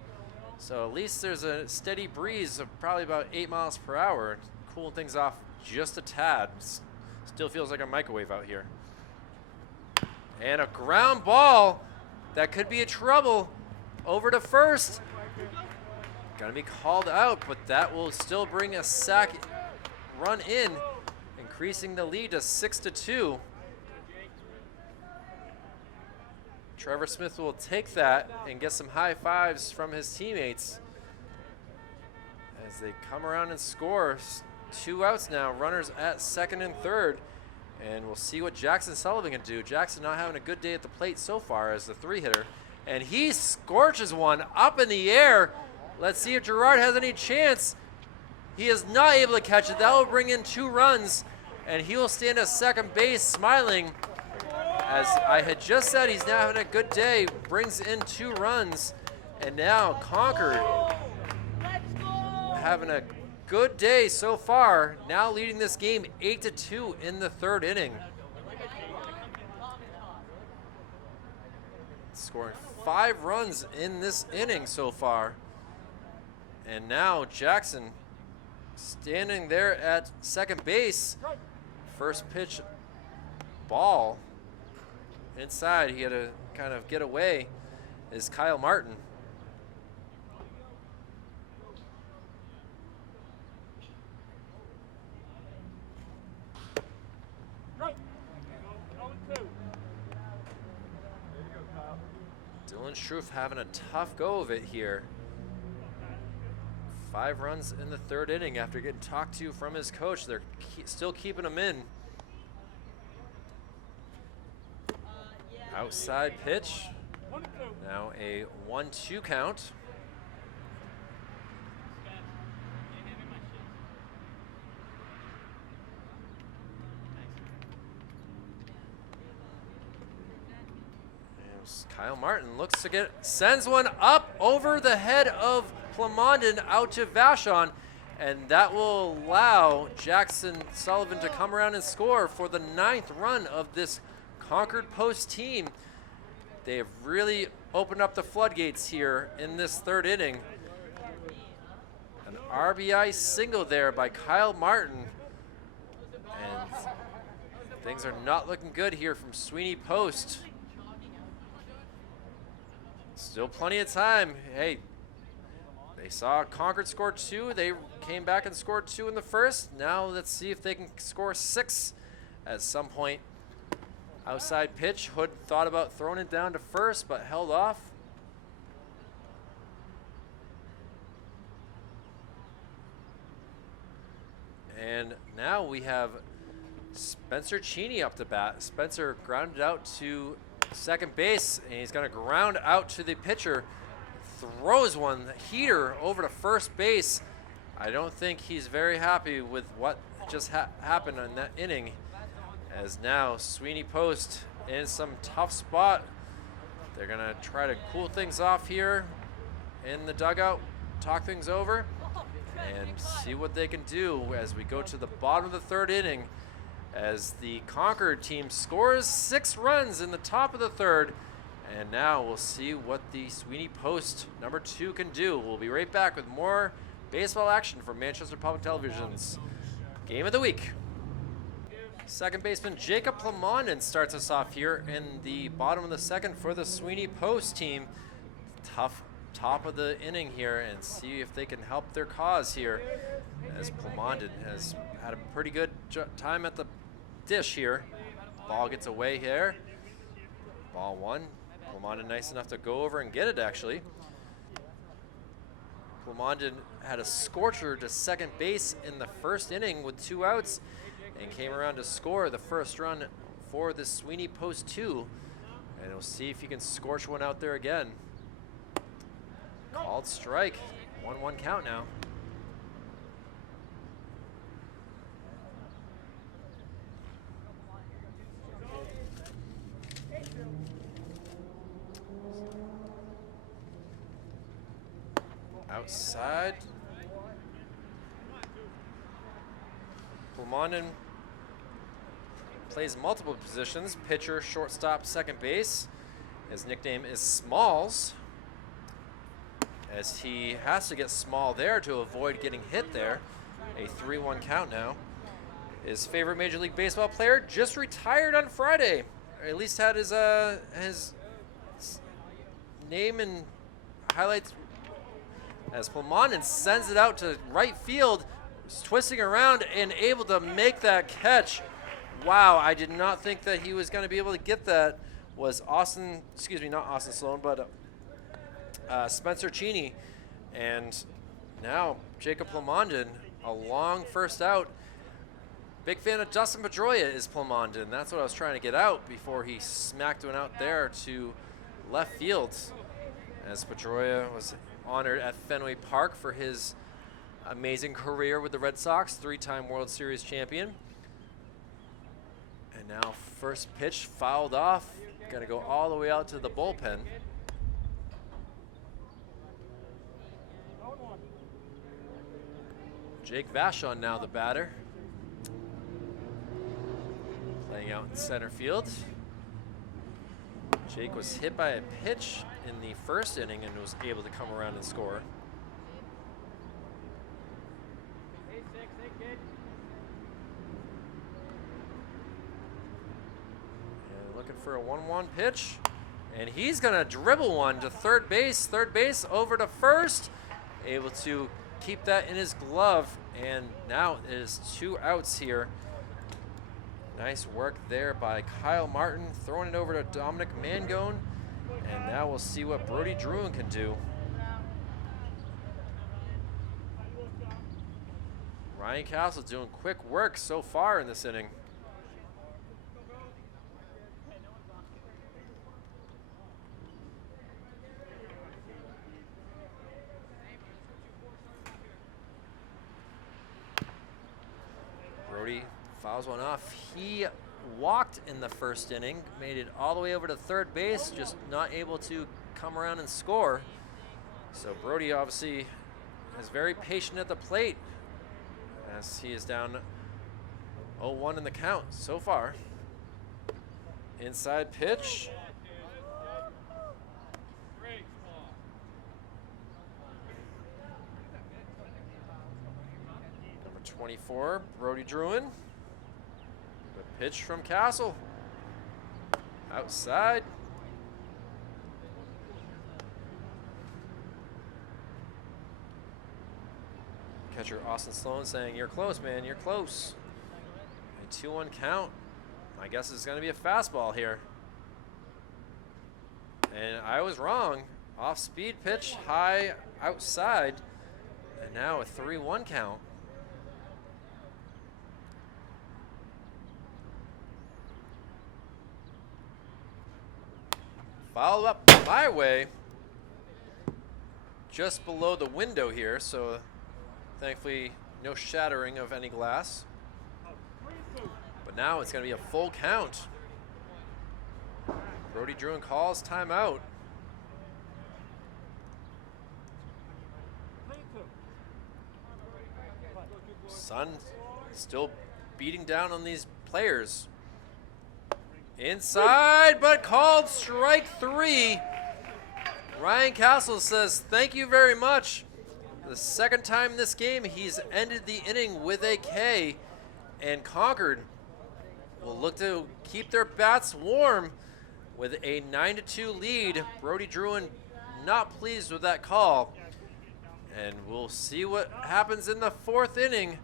So at least there's a steady breeze of probably about 8 miles per hour, cooling things off just a tad. Still feels like a microwave out here. And a ground ball that could be a trouble over to first. Gonna be called out, but that will still bring a sac run in, increasing the lead to 6-2. Trevor Smith will take that and get some high fives from his teammates as they come around and score. 2 outs now, runners at second and third. And we'll see what Jackson Sullivan can do. Jackson not having a good day at the plate so far as the 3-hitter. And he scorches one up in the air. Let's see if Gerard has any chance. He is not able to catch it. That will bring in 2 runs. And he will stand at second base smiling. As I had just said, he's now having a good day. Brings in 2 runs. And now Concord having a good day so far. Now leading this game 8-2 in the 3rd inning. Scoring 5 runs in this inning so far. And now Jackson standing there at second base. First pitch ball inside. He had to kind of get away. Is Kyle Martin. Dylan Struth having a tough go of it here. 5 runs in the 3rd inning after getting talked to from his coach. They're still keeping him in. Outside pitch. Now a 1-2 count. Kyle Martin looks to sends one up over the head of Plamondon out to Vashon, and that will allow Jackson Sullivan to come around and score for the 9th run of this Concord Post team. They have really opened up the floodgates here in this 3rd inning. An RBI single there by Kyle Martin, and things are not looking good here from Sweeney Post. Still plenty of time. Hey, they saw Concord score 2. They came back and scored 2 in the 1st. Now let's see if they can score 6 at some point. Outside pitch. Hood thought about throwing it down to first, but held off. And now we have Spencer Cheney up to bat. Spencer grounded out to second base, and he's going to ground out to the pitcher. Throws one heater over to first base. I don't think he's very happy with what just happened in that inning, as now Sweeney Post in some tough spot. They're going to try to cool things off here in the dugout, talk things over, and see what they can do as we go to the bottom of the 3rd inning, as the Concord team scores 6 runs in the top of the 3rd. And now we'll see what the Sweeney Post number 2 can do. We'll be right back with more baseball action from Manchester Public Television's Game of the Week. Second baseman Jacob Plamondon starts us off here in the bottom of the 2nd for the Sweeney Post team. top of the inning here and see if they can help their cause here, as Plumondon has had a pretty good time at the dish here. Ball gets away here. Ball one. Plumondon nice enough to go over and get it, actually. Plumondon had a scorcher to second base in the first inning with 2 outs and came around to score the first run for the Sweeney Post 2. And we'll see if he can scorch one out there again. Called strike. 1-1 count now. Outside. Plumondon plays multiple positions: pitcher, shortstop, second base. His nickname is Smalls, as he has to get small there to avoid getting hit there. A 3-1 count now. His favorite Major League Baseball player just retired on Friday, or at least had his name and highlights, as Plumondon sends it out to right field, twisting around and able to make that catch. Wow, I did not think that he was going to be able to get that. Was Austin, excuse me, not Austin Sloan, but Spencer Cheney. And now Jacob Plumondon, a long first out. Big fan of Dustin Pedroia is Plumondon. That's what I was trying to get out before he smacked one out there to left field, as Pedroia was honored at Fenway Park for his amazing career with the Red Sox, 3-time World Series champion. And now first pitch fouled off. Got to go all the way out to the bullpen. Jake Vachon now the batter. Playing out in center field. Jake was hit by a pitch in the first inning and was able to come around and score. And looking for a 1-1 pitch, and he's gonna dribble one to third base over to first, able to keep that in his glove, and now it is 2 outs here. Nice work there by Kyle Martin, throwing it over to Dominic Mangone. And now we'll see what Brody Druin can do. Ryan Castle doing quick work so far in this inning. Brody fouls one off. He walked in the first inning, made it all the way over to third base, just not able to come around and score. So Brody obviously is very patient at the plate, as he is down 0-1 in the count so far. Inside pitch. Number 24, Brody Druin. The pitch from Castle. Outside. Catcher Austin Sloan saying, "You're close, man, you're close." A 2-1 count. My guess is going to be a fastball here. And I was wrong. Off-speed pitch, high outside. And now a 3-1 count. Fouled up my way, just below the window here, so thankfully no shattering of any glass. But now it's going to be a full count. Brody Druin calls timeout. Sun still beating down on these players. Inside, but called strike 3. Ryan Castle says, "Thank you very much." The second time in this game, he's ended the inning with a K, and Concord will look to keep their bats warm with a 9-2 lead. Brody Druin not pleased with that call. And we'll see what happens in the 4th inning.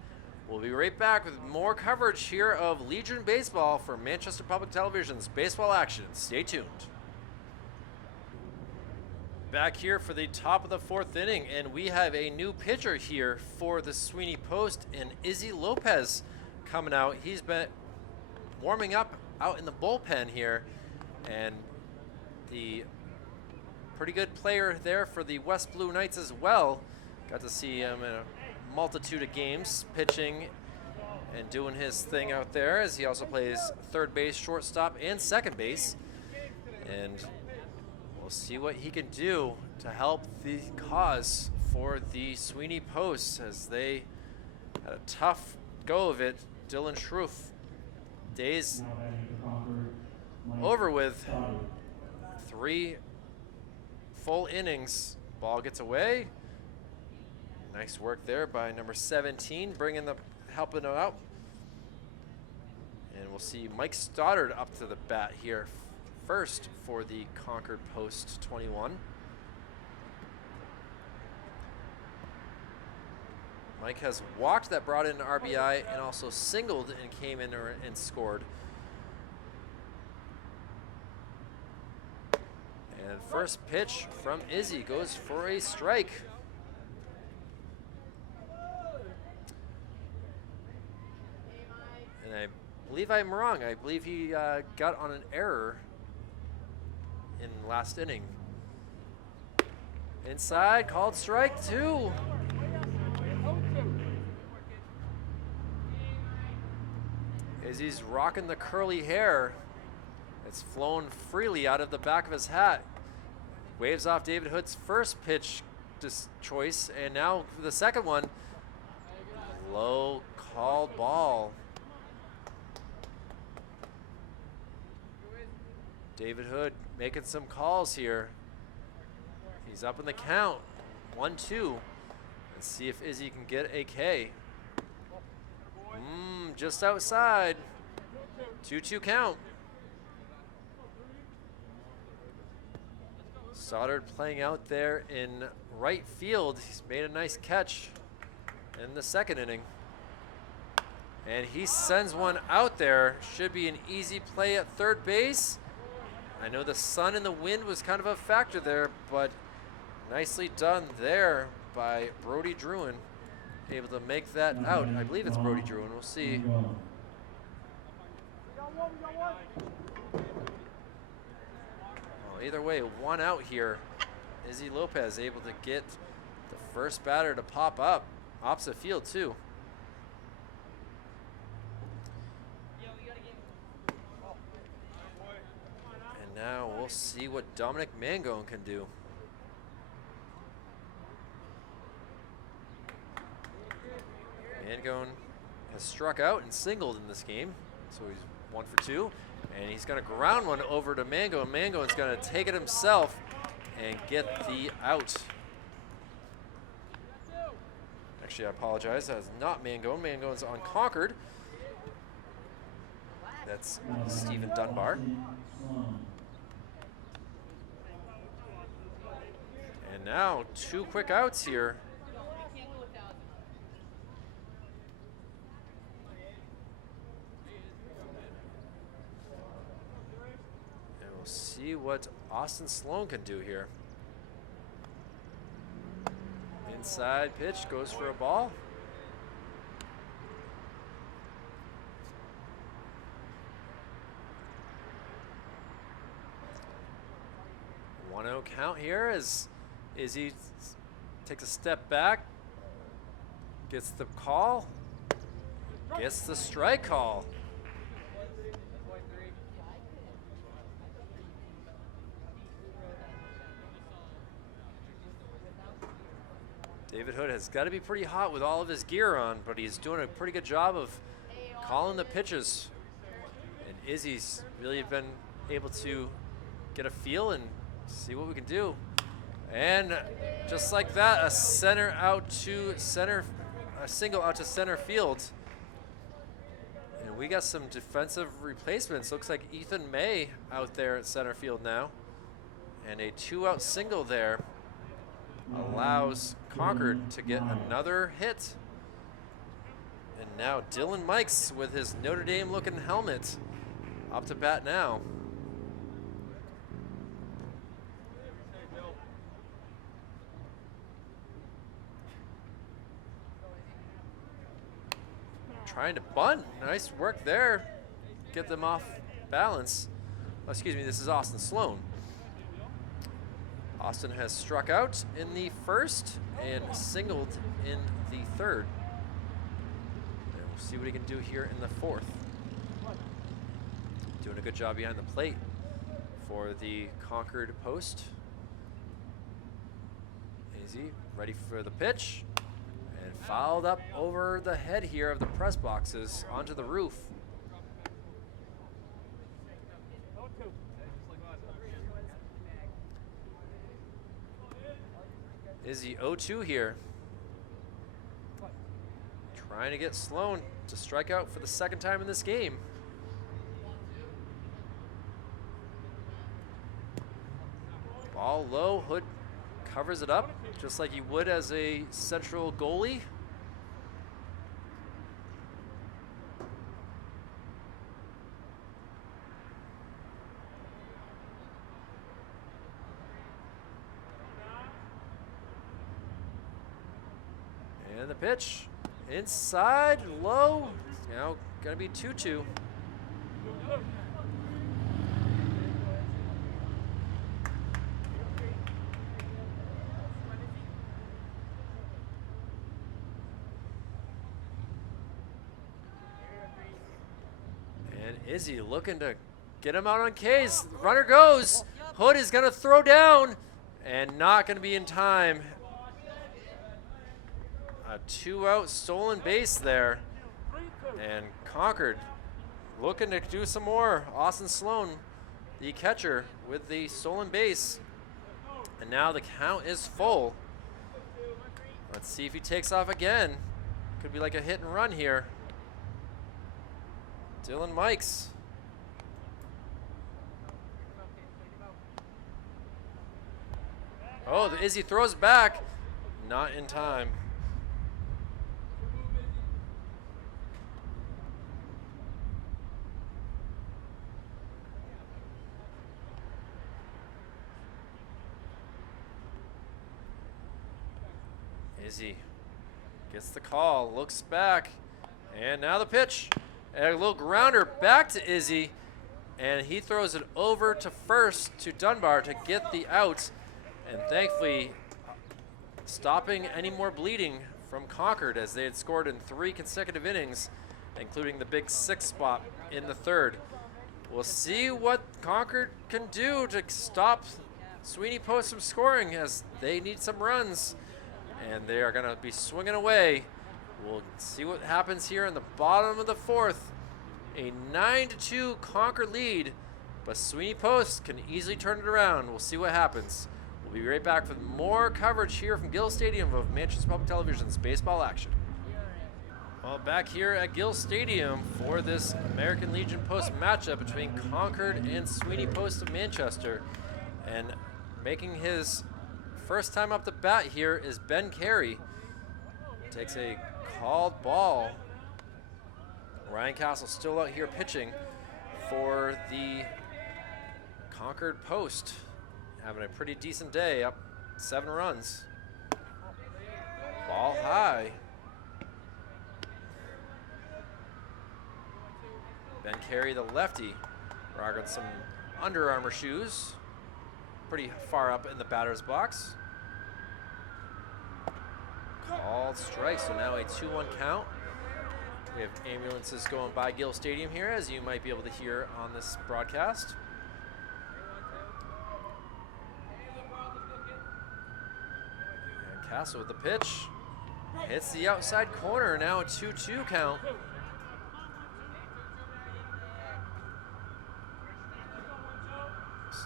We'll be right back with more coverage here of Legion Baseball for Manchester Public Television's Baseball Action. Stay tuned. Back here for the top of the 4th inning, and we have a new pitcher here for the Sweeney Post, and Izzy Lopez coming out. He's been warming up out in the bullpen here, and the pretty good player there for the West Blue Knights as well. Got to see him in a multitude of games pitching and doing his thing out there, as he also plays third base, shortstop, and second base. And we'll see what he can do to help the cause for the Sweeney Post, as they had a tough go of it. Dylan Schruff, days over with, 3 full innings. Ball gets away. Nice work there by number 17, helping him out. And we'll see Mike Stoddard up to the bat here first for the Concord Post 21. Mike has walked, that brought in an RBI, and also singled and came in and scored. And first pitch from Izzy goes for a strike. And I believe I'm wrong. I believe he got on an error in last inning. Inside, called strike 2. Izzy's rocking the curly hair. It's flown freely out of the back of his hat. Waves off David Hood's first pitch choice, and now the second one. Low called ball. David Hood making some calls here. He's up in the count, 1-2. Let's see if Izzy can get a K. Just outside, 2-2 count. Stoddard playing out there in right field. He's made a nice catch in the second inning. And he sends one out there. Should be an easy play at third base. I know the sun and the wind was kind of a factor there, but nicely done there by Brody Druin. Able to make that out. I believe it's Brody Druin. We'll see. Well, either way, 1 out here. Izzy Lopez able to get the first batter to pop up. Opposite field, too. And now we'll see what Dominic Mangone can do. Mangone has struck out and singled in this game, so he's 1 for 2. And he's going to ground one over to Mangone. Mangone's going to take it himself and get the out. Actually, I apologize. That's not Mangone. Mangone's on Concord. That's Stephen Dunbar. And now 2 quick outs here. See what Austin Sloan can do here. Inside pitch goes for a ball. 1-0 count here as Izzy takes a step back, gets the call, gets the strike call. David Hood has got to be pretty hot with all of his gear on, but he's doing a pretty good job of calling the pitches. And Izzy's really been able to get a feel and see what we can do. And just like that, a single out to center field. And we got some defensive replacements. Looks like Ethan May out there at center field now. And a 2-out single there allows Concord to get another hit. And now Dylan Mikes with his Notre Dame looking helmet up to bat now. Trying to bunt. Nice work there. Get them off balance. Oh, excuse me, this is Austin Sloan. Austin has struck out in the first and singled in the third. And we'll see what he can do here in the fourth. Doing a good job behind the plate for the Concord post. Easy, ready for the pitch. And fouled up over the head here of the press boxes onto the roof. Izzy 0-2 here. Trying to get Sloan to strike out for the second time in this game. Ball low, Hood covers it up just like he would as a central goalie. And the pitch inside, low. Now gonna be 2-2. And Izzy looking to get him out on K's. Runner goes. Hood is gonna throw down and not gonna be in time. A 2-out stolen base there. And Concord looking to do some more. Austin Sloan, the catcher, with the stolen base. And now the count is full. Let's see if he takes off again. Could be like a hit and run here. Dylan Mikes. Oh, the Izzy throws back. Not in time. Izzy gets the call, looks back, and now the pitch. And a little grounder back to Izzy, and he throws it over to first to Dunbar to get the out, and thankfully stopping any more bleeding from Concord as they had scored in 3 consecutive innings, including the big 6 spot in the third. We'll see what Concord can do to stop Sweeney Post from scoring as they need some runs. And they are going to be swinging away. We'll see what happens here in the bottom of the fourth. A 9-2 Concord lead, but Sweeney Post can easily turn it around. We'll see what happens. We'll be right back with more coverage here from Gill Stadium of Manchester Public Television's baseball action. Well, back here at Gill Stadium for this American Legion Post matchup between Concord and Sweeney Post of Manchester. And making his first time up the bat here is Ben Carey. Takes a called ball. Ryan Castle still out here pitching for the Concord Post. Having a pretty decent day, up 7 runs. Ball high. Ben Carey, the lefty, rocking some Under Armour shoes. Pretty far up in the batter's box. Called strike, so now a 2-1 count. We have ambulances going by Gill Stadium here, as you might be able to hear on this broadcast. And Castle with the pitch. Hits the outside corner, now a 2-2 count.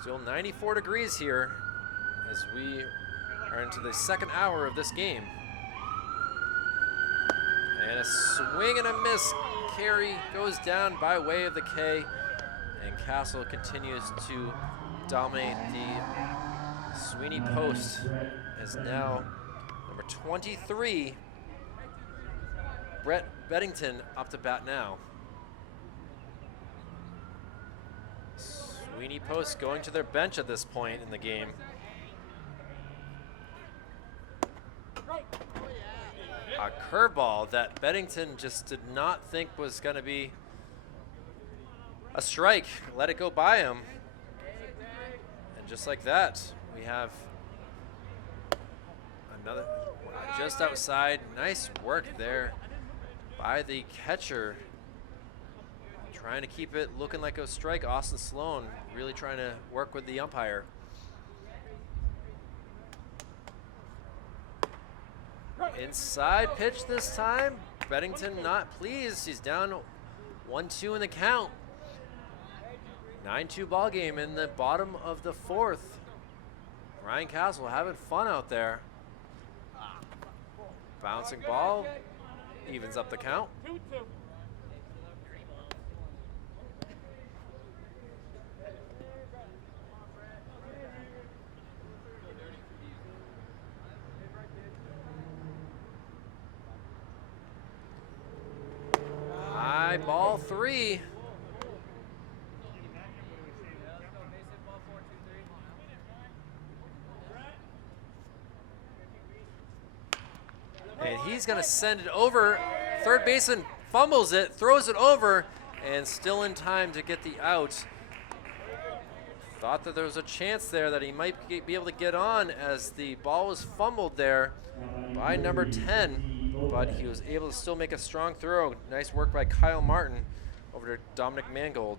Still 94 degrees here as we are into the second hour of this game. And a swing and a miss. Carey goes down by way of the K, and Castle continues to dominate the Sweeney Post as As now number 23, Brett Beddington, up to bat now. Sweeney Post going to their bench at this point in the game. A curveball that Beddington just did not think was going to be a strike. Let it go by him. And just like that, we have another just outside. Nice work there by the catcher. Trying to keep it looking like a strike. Austin Sloan really trying to work with the umpire. Inside pitch this time. Beddington not pleased. He's down 1-2 in the count. 9-2 ball game in the bottom of the fourth. Ryan Castle having fun out there. Bouncing ball. Evens up the count. High ball 3. And he's going to send it over. Third baseman fumbles it, throws it over, and still in time to get the out. Thought that there was a chance there that he might be able to get on as the ball was fumbled there by number 10, but he was able to still make a strong throw. Nice work by Kyle Martin over to Dominic Mangold.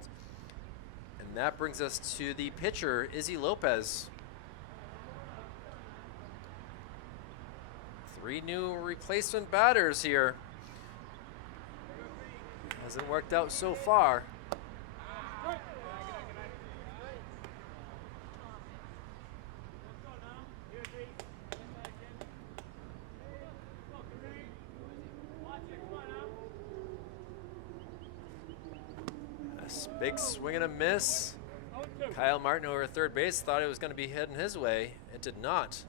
And that brings us to the pitcher, Izzy Lopez. 3 new replacement batters here. Hasn't worked out so far. A big swing and a miss. Kyle Martin over at third base thought it was going to be heading his way. It did not.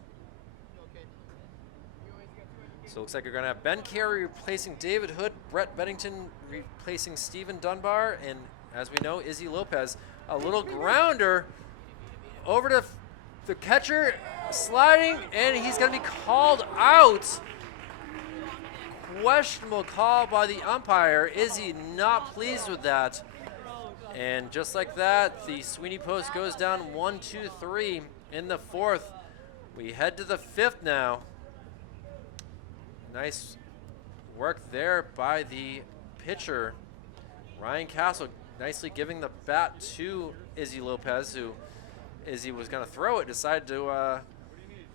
So it looks like you're going to have Ben Carey replacing David Hood, Brett Beddington replacing Stephen Dunbar, and as we know, Izzy Lopez. A little grounder over to the catcher, sliding, and he's going to be called out. Questionable call by the umpire. Izzy not pleased with that. And just like that, the Sweeney Post goes down 1-2-3 in the fourth. We head to the fifth now. Nice work there by the pitcher, Ryan Castle, nicely giving the bat to Izzy Lopez, who Izzy was going to throw it, decided to,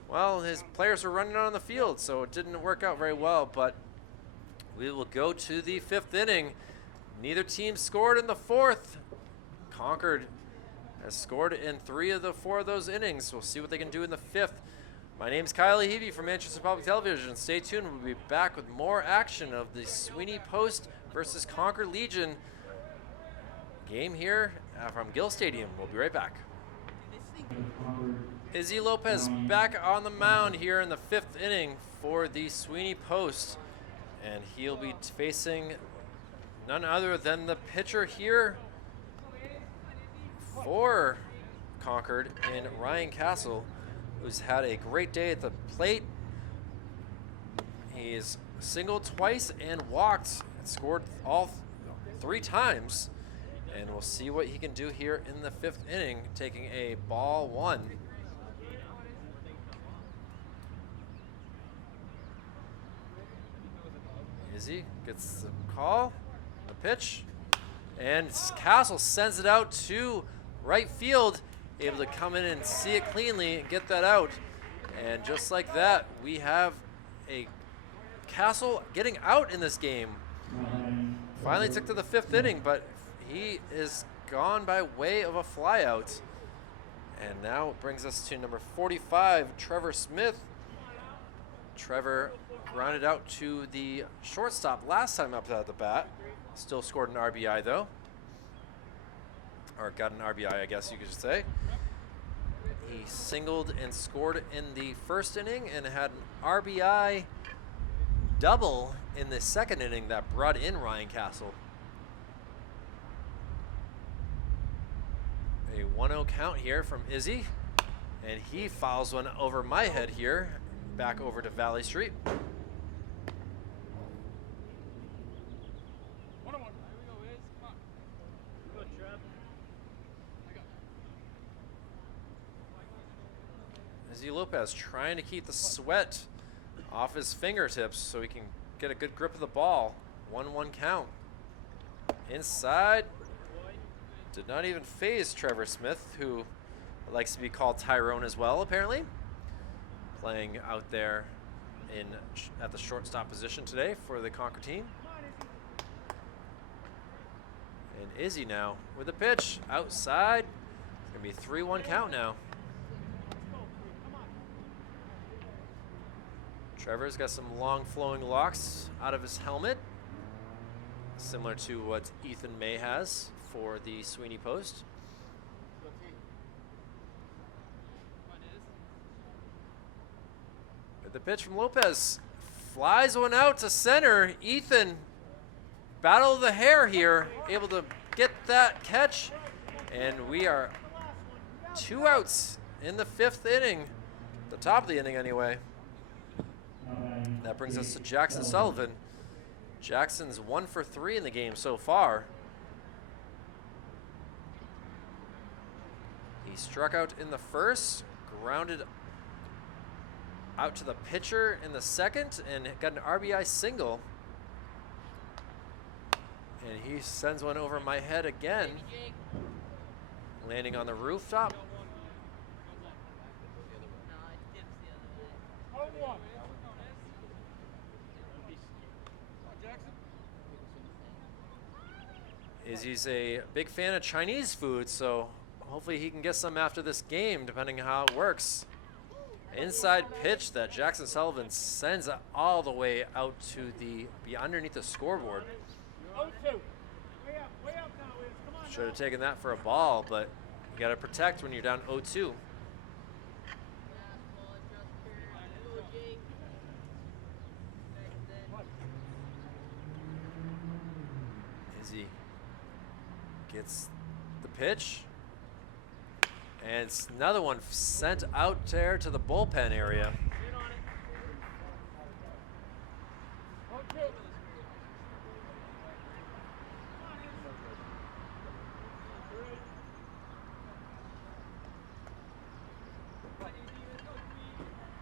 well, his players were running on the field, so it didn't work out very well, but we will go to the fifth inning. Neither team scored in the fourth. Concord has scored in 3 of the 4 of those innings. We'll see what they can do in the fifth. My name's Kyle Levy from Manchester Public Television. Stay tuned. We'll be back with more action of the Sweeney Post versus Concord Legion game here from Gill Stadium. We'll be right back. Izzy Lopez back on the mound here in the fifth inning for the Sweeney Post. And he'll be facing none other than the pitcher here for Concord in Ryan Castle, who's had a great day at the plate. He's singled twice and walked and scored all 3 times. And we'll see what he can do here in the fifth inning, taking a ball 1. Izzy gets the call, the pitch, and Castle sends it out to right field, able to come in and see it cleanly and get that out. And just like that, we have a Castle getting out in this game. Finally took to the fifth inning, but he is gone by way of a flyout. And now it brings us to number 45, Trevor Smith. Trevor grounded out to the shortstop last time up at the bat. Still scored an RBI though. Or got an RBI, I guess you could say. He singled and scored in the first inning and had an RBI double in the second inning that brought in Ryan Castle. A 1-0 count here from Izzy, and he fouls one over my head here, back over to Valley Street. Izzy Lopez trying to keep the sweat off his fingertips so he can get a good grip of the ball. 1-1 count. Inside. Did not even phase Trevor Smith, who likes to be called Tyrone as well, apparently. Playing out there at the shortstop position today for the Concord team. And Izzy now with a pitch outside. It's going to be a 3-1 count now. Trevor's got some long flowing locks out of his helmet, similar to what Ethan May has for the Sweeney Post. The pitch from Lopez flies one out to center. Ethan, battle of the hair here, able to get that catch, and we are 2 outs in the 5th inning, the top of the inning anyway. That brings us to Jackson Sullivan. Jackson's 1 for 3 in the game so far. He struck out in the first, grounded out to the pitcher in the second, and got an RBI single. And he sends one over my head again, landing on the rooftop. Izzy's a big fan of Chinese food, so hopefully he can get some after this game, depending on how it works. Inside pitch that Jackson Sullivan sends all the way out to be underneath the scoreboard. Should have taken that for a ball, but you got to protect when you're down 0-2. Izzy gets the pitch, and it's another one sent out there to the bullpen area.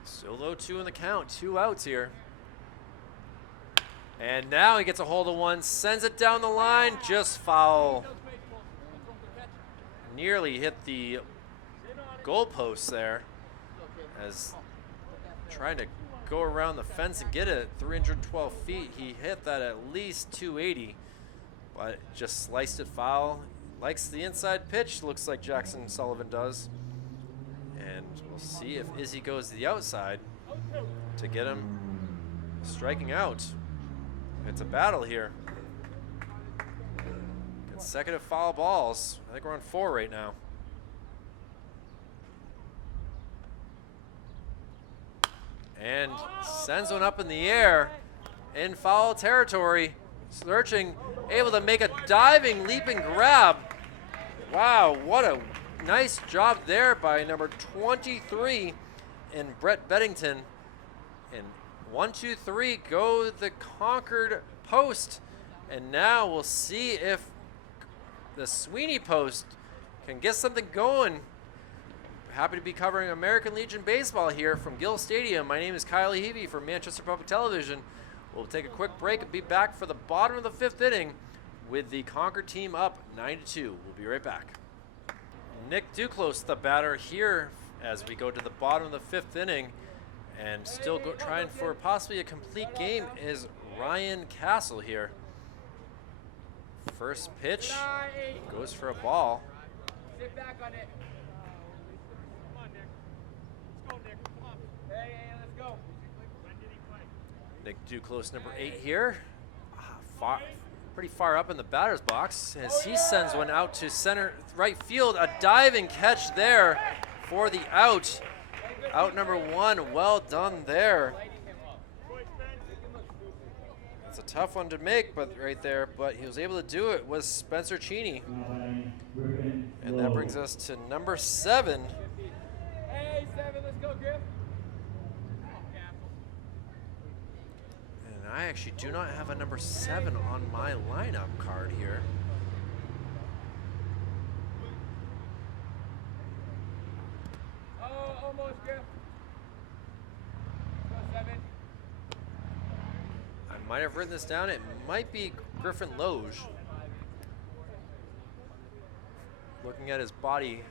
Still 0-2 in the count, 2 outs here. And now he gets a hold of one, sends it down the line, just foul. Nearly hit the goalpost there, as trying to go around the fence and get it 312 feet. He hit that at least 280, but just sliced it foul. Likes the inside pitch, looks like Jackson Sullivan does. And we'll see if Izzy goes to the outside to get him striking out. It's a battle here. Consecutive foul balls. I think we're on 4 right now. And sends one up in the air in foul territory. Searching, able to make a diving, leaping grab. Wow, what a nice job there by number 23 in Brett Beddington. And 1-2-3 go the Concord Post. And now we'll see if the Sweeney Post can get something going. Happy to be covering American Legion baseball here from Gill Stadium. My name is Kyle Heavey from Manchester Public Television. We'll take a quick break and be back for the bottom of the 5th inning with the Concord team up 9-2. We'll be right back. Nick Duclos, the batter here as we go to the bottom of the 5th inning, and still trying for possibly a complete game is Ryan Castle here. First pitch goes for a ball. Sit back on it. Come on, Nick. Let's go, Nick. Come on. Hey, let's go. When did he play? Nick Duclos, number 8 here. Pretty far up in the batter's box as he sends one out to center right field. A diving catch there for the out. Out number 1, well done there. It's a tough one to make, but right there, but he was able to do it with Spencer Cheney. And that brings us to number 7. Hey, 7, let's go, Griff. And I actually do not have a number 7 on my lineup card here. Oh, almost, Griff. Go, 7. I might have written this down. It might be Griffin Loge. Looking at his body,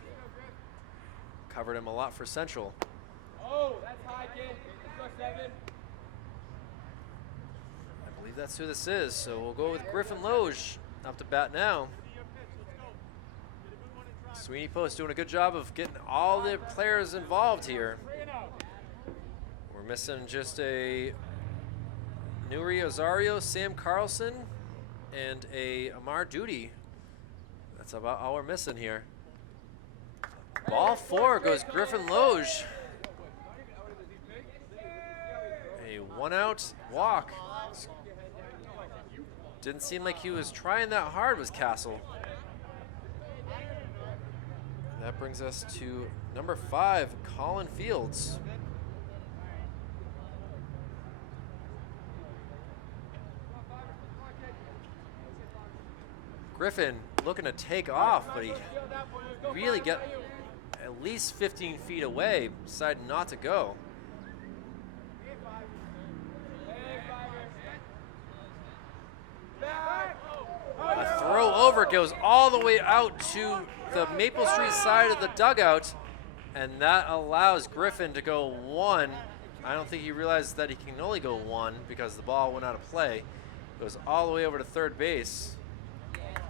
covered him a lot for Central. Oh, that's high, kid. Let's go, 7. I believe that's who this is, so we'll go with Griffin Loge up to bat now. Sweeney Post doing a good job of getting all the players involved here. We're missing just a Nuri Ozario, Sam Carlson, and a Amar Duty. That's about all we're missing here. Ball 4 goes Griffin Loge. A 1-out walk. Didn't seem like he was trying that hard, was Castle. That brings us to number 5, Colin Fields. Griffin looking to take off, but he really got at least 15 feet away, decided not to go. A throw over goes all the way out to the Maple Street side of the dugout, and that allows Griffin to go 1. I don't think he realized that he can only go 1 because the ball went out of play. Goes all the way over to third base.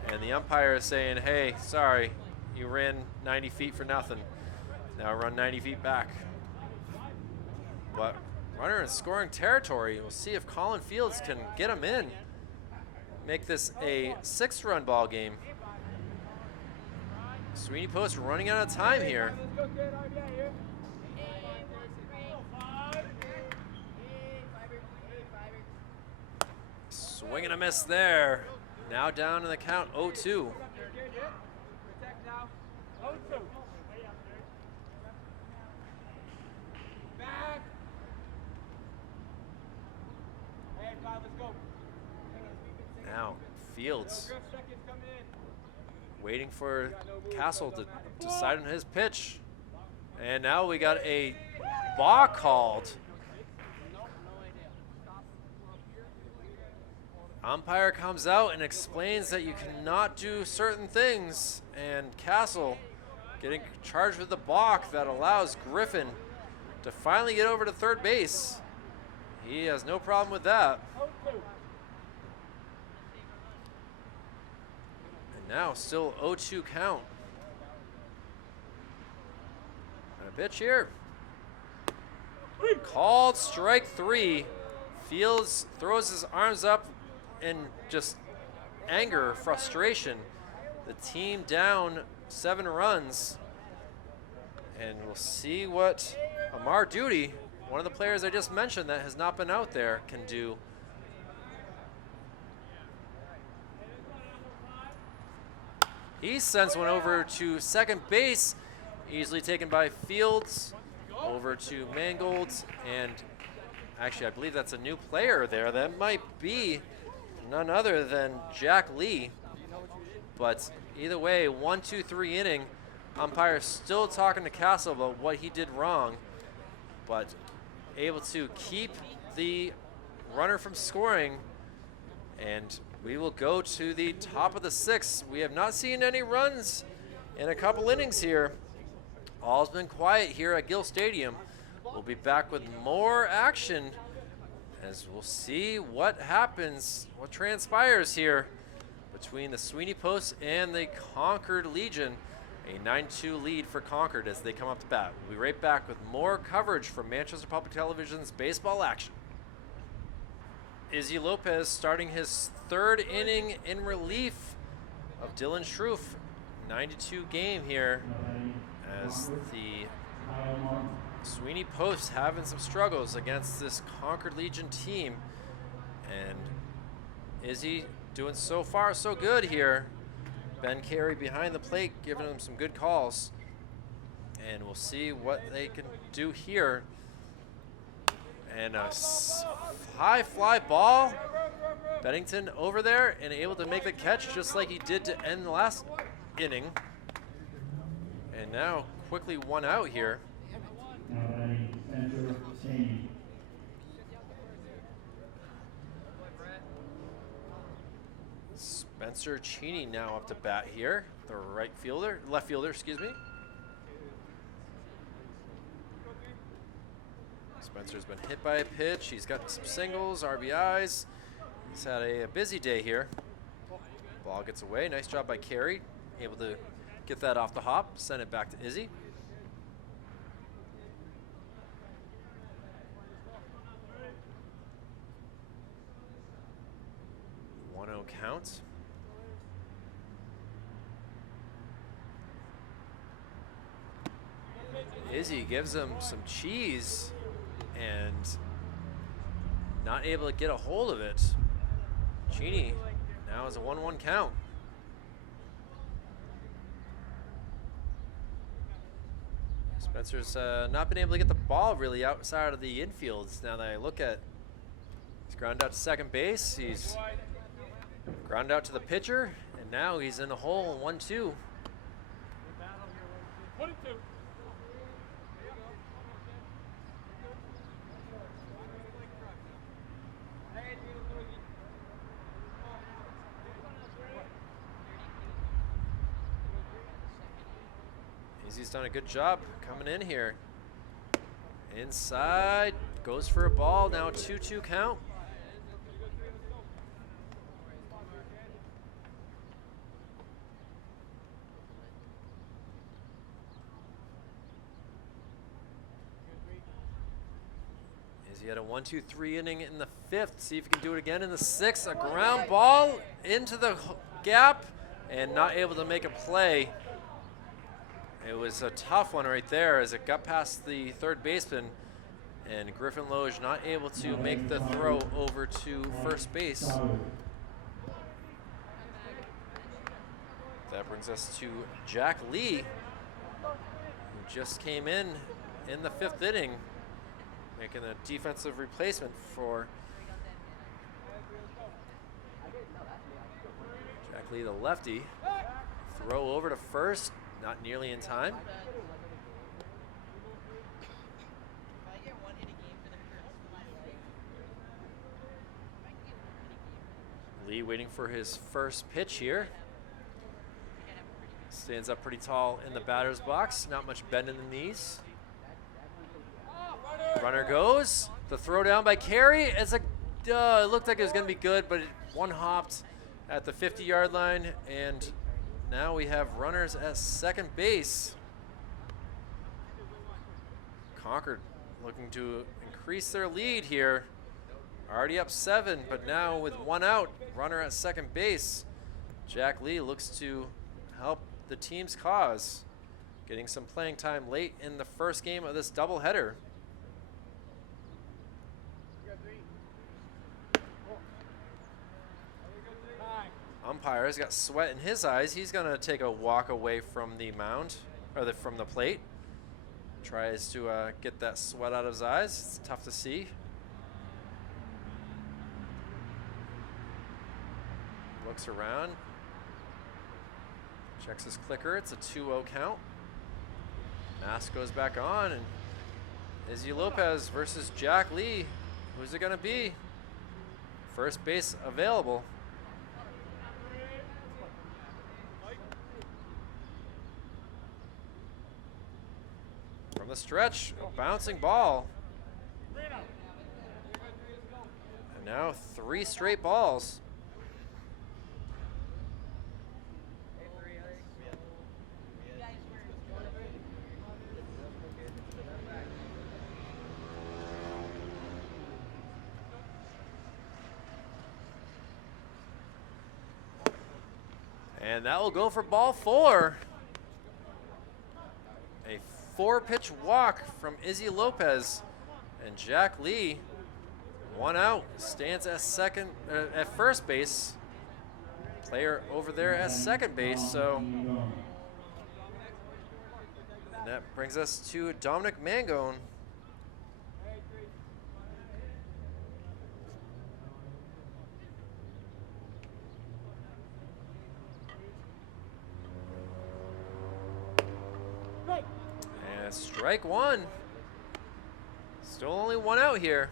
And the umpire is saying, hey, sorry, you ran 90 feet for nothing. Now run 90 feet back. But runner in scoring territory. We'll see if Colin Fields can get him in. Make this a 6-run ball game. Sweeney Post running out of time here. Swing and a miss there. Now down in the count, 0-2. Now, Fields waiting for Castle to decide on his pitch. And now we got a ball called. Umpire comes out and explains that you cannot do certain things, and Castle getting charged with the balk that allows Griffin to finally get over to third base. He has no problem with that. And now still 0-2 count. And a pitch here. Called strike 3. Fields throws his arms up in just anger, frustration. The team down 7 runs. And we'll see what Amar Duty, one of the players I just mentioned that has not been out there, can do. He sends one over to second base, easily taken by Fields, over to Mangold, and actually I believe that's a new player there. That might be none other than Jack Lee. But either way, 1-2-3 inning. Umpire still talking to Castle about what he did wrong, but able to keep the runner from scoring. And we will go to the top of the 6th. We have not seen any runs in a couple innings here. All's been quiet here at Gill Stadium. We'll be back with more action as we'll see what happens, what transpires here between the Sweeney Post and the Concord Legion. A 9-2 lead for Concord as they come up to bat. We'll be right back with more coverage from Manchester Public Television's baseball action. Izzy Lopez starting his 3rd inning in relief of Dylan Schroof. 92 game here as the Sweeney Post having some struggles against this Concord Legion team. And Izzy doing so far so good here. Ben Carey behind the plate giving him some good calls. And we'll see what they can do here. And a high fly ball. Bennington over there and able to make the catch just like he did to end the last inning. And now quickly one out here. Spencer Cheney now up to bat here, the left fielder, excuse me. Spencer's been hit by a pitch. He's got some singles, RBIs. He's had a busy day here. Ball gets away. Nice job by Carey. Able to get that off the hop, send it back to Izzy. One-0 count. Izzy gives him some cheese and not able to get a hold of it. Cheney now is a 1-1 count. Spencer's not been able to get the ball really outside of the infields. Now that I look at, he's grounded out to second base. He's grounded out to the pitcher, and now he's in the hole, 1-2. 1-2. Izzy's done a good job coming in here. Inside, goes for a ball, now a 2-2 count. Izzy had a 1-2-3 inning in the 5th. See if he can do it again in the 6th. A ground ball into the gap and not able to make a play. It was a tough one right there as it got past the third baseman, and Griffin Loge not able to make the throw over to first base. That brings us to Jack Lee, who just came in the 5th inning, making a defensive replacement for Jack Lee, the lefty. Throw over to first. Not nearly in time. Lee waiting for his first pitch here. Stands up pretty tall in the batter's box. Not much bend in the knees. Runner goes. The throw down by Carey. It's it looked like it was going to be good, but it one hopped at the 50-yard line, and now we have runners at second base. Concord looking to increase their lead here. Already up 7, but now with 1 out, runner at second base. Jack Lee looks to help the team's cause, getting some playing time late in the first game of this doubleheader. Umpire's got sweat in his eyes. He's going to take a walk away from the mound, or from the plate. Tries to get that sweat out of his eyes. It's tough to see. Looks around. Checks his clicker. It's a 2-0 count. Mask goes back on, and Izzy Lopez versus Jack Lee. Who's it going to be? First base available. From the stretch, a bouncing ball. And now 3 straight balls. And that will go for ball 4. A 4-pitch walk from Izzy Lopez, and Jack Lee, 1 out, stands at first base. Player over there at second base. So and that brings us to Dominic Mangone. And strike 1. Still only 1 out here.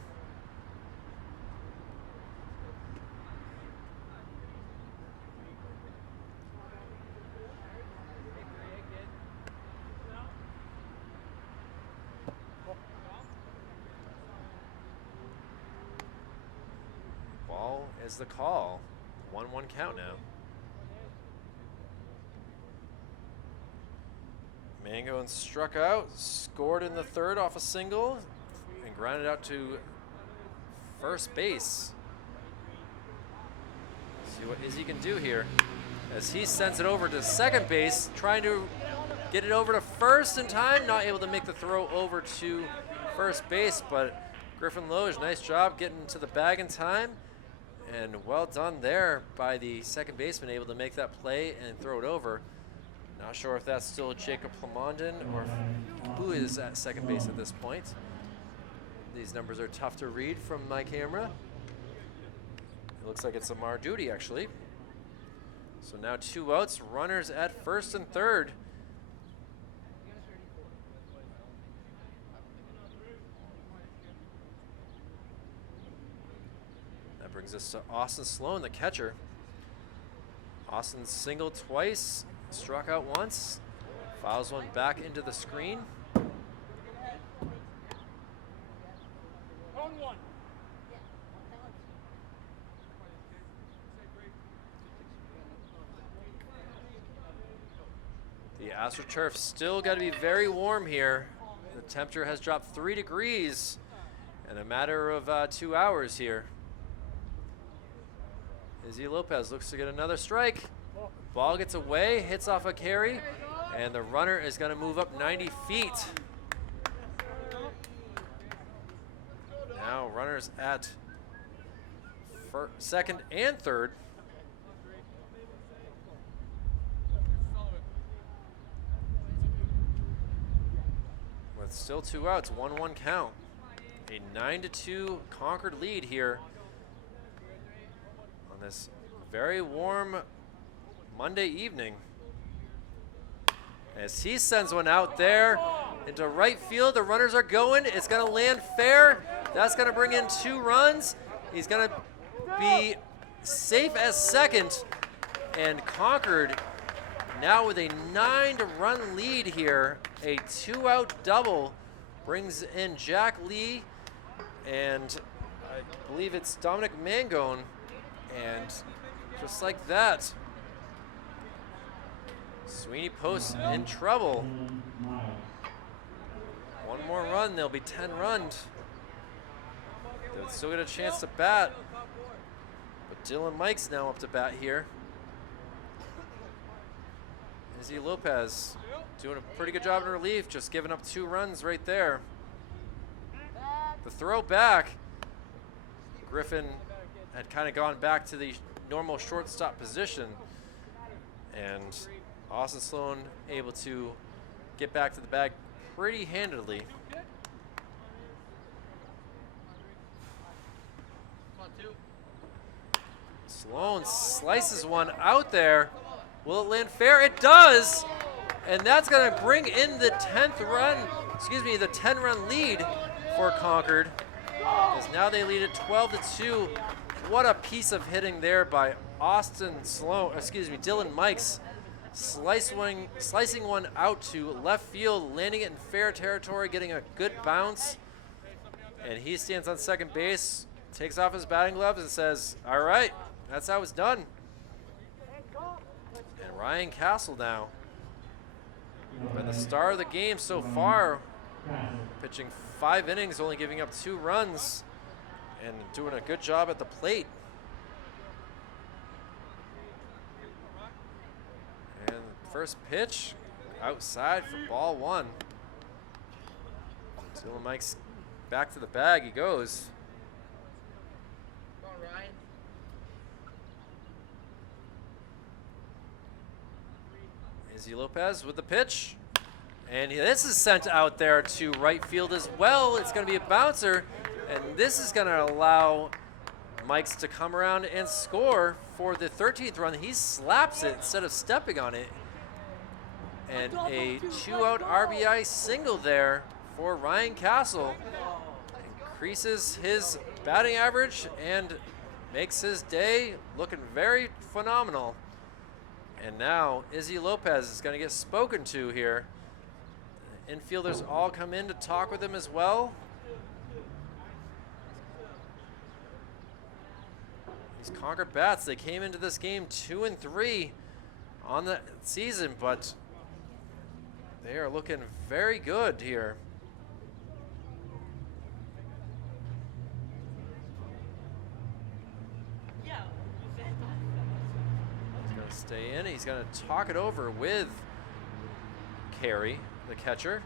Ball is the call. 1-1 count now. Mangone struck out, scored in the third off a single, and grounded out to first base. See what Izzy can do here as he sends it over to second base, trying to get it over to first in time, not able to make the throw over to first base, but Griffin Loge, nice job getting to the bag in time, and well done there by the second baseman, able to make that play and throw it over. Not sure if that's still Jacob Plamondon or who is at second base at this point. These numbers are tough to read from my camera. It looks like it's Amar Duty, actually. So now 2 outs, runners at first and third. That brings us to Austin Sloan, the catcher. Austin singled twice, struck out once, fouls one back into the screen. The AstroTurf still got to be very warm here. The temperature has dropped 3 degrees in a matter of 2 hours here. Izzy Lopez looks to get another strike. Ball gets away, hits off a carry, and the runner is going to move up 90 feet. Now runners at second and third. With still 2 outs, 1-1 count. A 9-2 Concord lead here on this very warm Monday evening. As he sends one out there into right field, the runners are going. It's going to land fair. That's going to bring in 2 runs. He's going to be safe as second. And Concord now with a 9-run lead here. A 2-out double brings in Jack Lee, and I believe it's Dominic Mangone. And just like that, Sweeney Post in trouble. 1 more run, there'll be 10 runs. They'll still get a chance to bat. But Dylan Mike's now up to bat here. Izzy Lopez doing a pretty good job in relief, just giving up 2 runs right there. The throw back, Griffin had kind of gone back to the normal shortstop position, and Austin Sloan able to get back to the bag pretty handily. Sloan slices one out there. Will it land fair? It does! And that's going to bring in the 10-run lead for Concord. Because now they lead at 12-2. What a piece of hitting there by Dylan Mikes. Slicing one out to left field, landing it in fair territory, getting a good bounce. And he stands on second base, takes off his batting gloves and says, all right, that's how it's done. And Ryan Castle now, been the star of the game so far, pitching 5 innings, only giving up 2 runs, and doing a good job at the plate. And first pitch outside for ball 1. Dylan Mike's back to the bag. He goes. Come on, Ryan. Izzy Lopez with the pitch. And this is sent out there to right field as well. It's going to be a bouncer. And this is going to allow Mikes to come around and score for the 13th run. He slaps it instead of stepping on it. And a 2-out RBI single there for Ryan Castle. Increases his batting average and makes his day looking very phenomenal. And now Izzy Lopez is going to get spoken to here. The infielders all come in to talk with him as well. These Concord Bats, they came into this game 2-3 on the season, but they are looking very good here. He's going to stay in. He's going to talk it over with Carey, the catcher.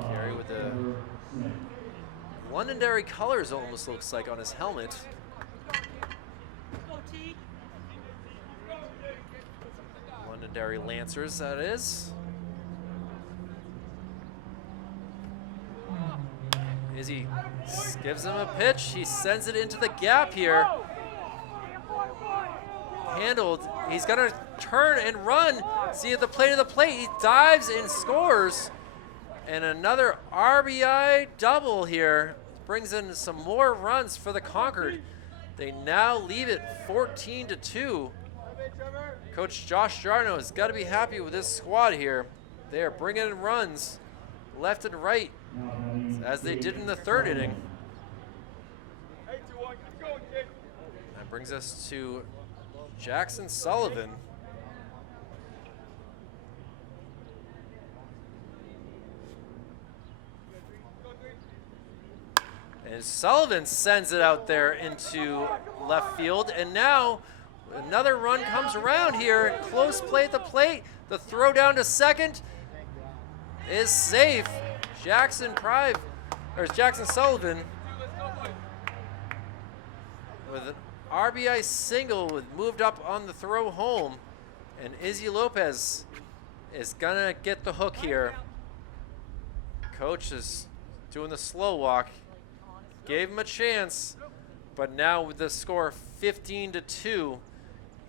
Carey with the Londonderry colors, almost looks like, on his helmet. Londonderry Lancers, that is. Izzy gives him a pitch. He sends it into the gap here. Handled. He's going to turn and run. See at the plate of the plate. He dives and scores. And another RBI double here. Brings in some more runs for the Concord. They now leave it 14-2. Coach Josh Jarno has got to be happy with this squad here. They are bringing in runs left and right, as they did in the third inning. That brings us to Jackson Sullivan. And Sullivan sends it out there into left field. And now another run comes around here. Close play at the plate. The throw down to second is safe. Jackson Sullivan with an RBI single moved up on the throw home. And Izzy Lopez is gonna get the hook here. Coach is doing the slow walk. Gave him a chance, but now with the score 15-2,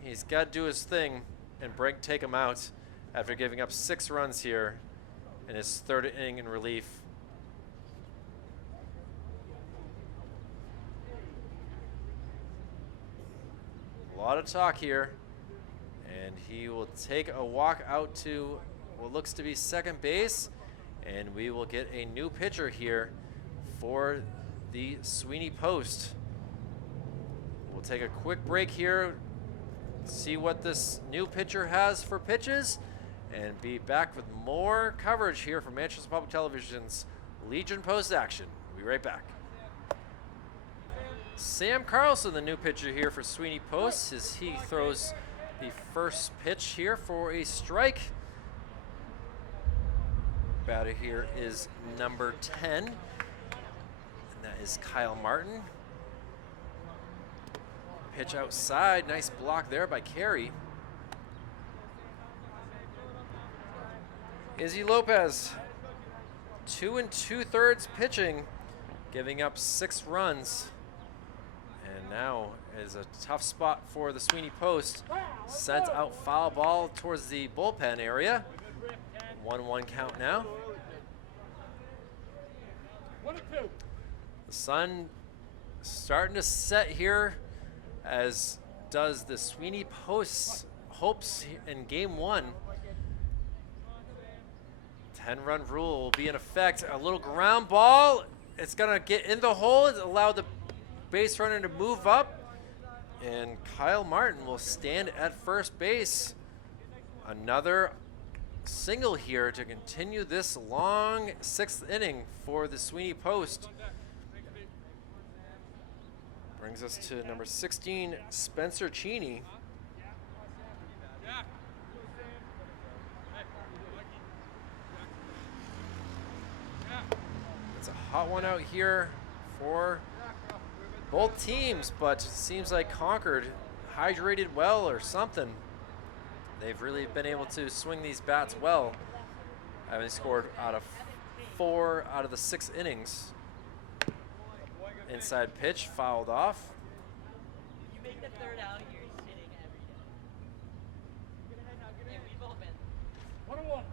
he's got to do his thing and take him out after giving up 6 runs here in his third inning in relief. A lot of talk here, and he will take a walk out to what looks to be second base, and we will get a new pitcher here for the Sweeney Post. We'll take a quick break here, see what this new pitcher has for pitches, and be back with more coverage here from Manchester Public Television's Legion Post Action. We'll be right back. Sam Carlson, the new pitcher here for Sweeney Post, as he throws the first pitch here for a strike. Batter here is number 10. That is Kyle Martin. Pitch outside, nice block there by Carey. Izzy Lopez, 2 2/3 pitching, giving up 6 runs. And now is a tough spot for the Sweeney Post. Sent out foul ball towards the bullpen area. 1-1 count now. 1-2. The sun starting to set here, as does the Sweeney Post's hopes in game 1. 10-run rule will be in effect. A little ground ball. It's going to get in the hole, allow the base runner to move up, and Kyle Martin will stand at first base. Another single here to continue this long 6th inning for the Sweeney Post. Brings us to number 16, Spencer Cheney. one out here for both teams, but seems like Concord hydrated well or something. They've really been able to swing these bats well, having scored out of 4 out of the 6 innings. Inside pitch, fouled off. You make the third out, you're sitting every day. Yeah, we've all been. 1-1.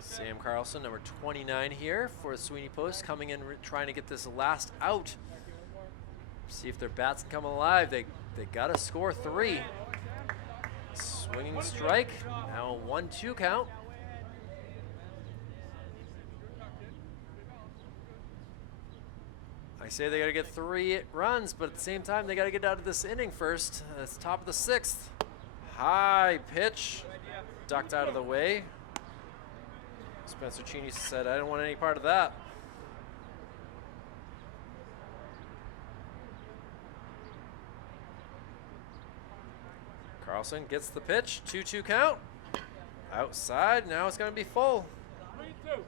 Sam Carlson, number 29 here for the Sweeney Post, coming in trying to get this last out. See if their bats can come alive. They got to score 3. Swinging strike, now a 1-2 count. I say they got to get 3 runs, but at the same time, they got to get out of this inning first. It's top of the 6th. High pitch, ducked out of the way. Spencer Cheney said, I don't want any part of that. Carlson gets the pitch, 2-2 count. Outside, now it's going to be full. 3-2.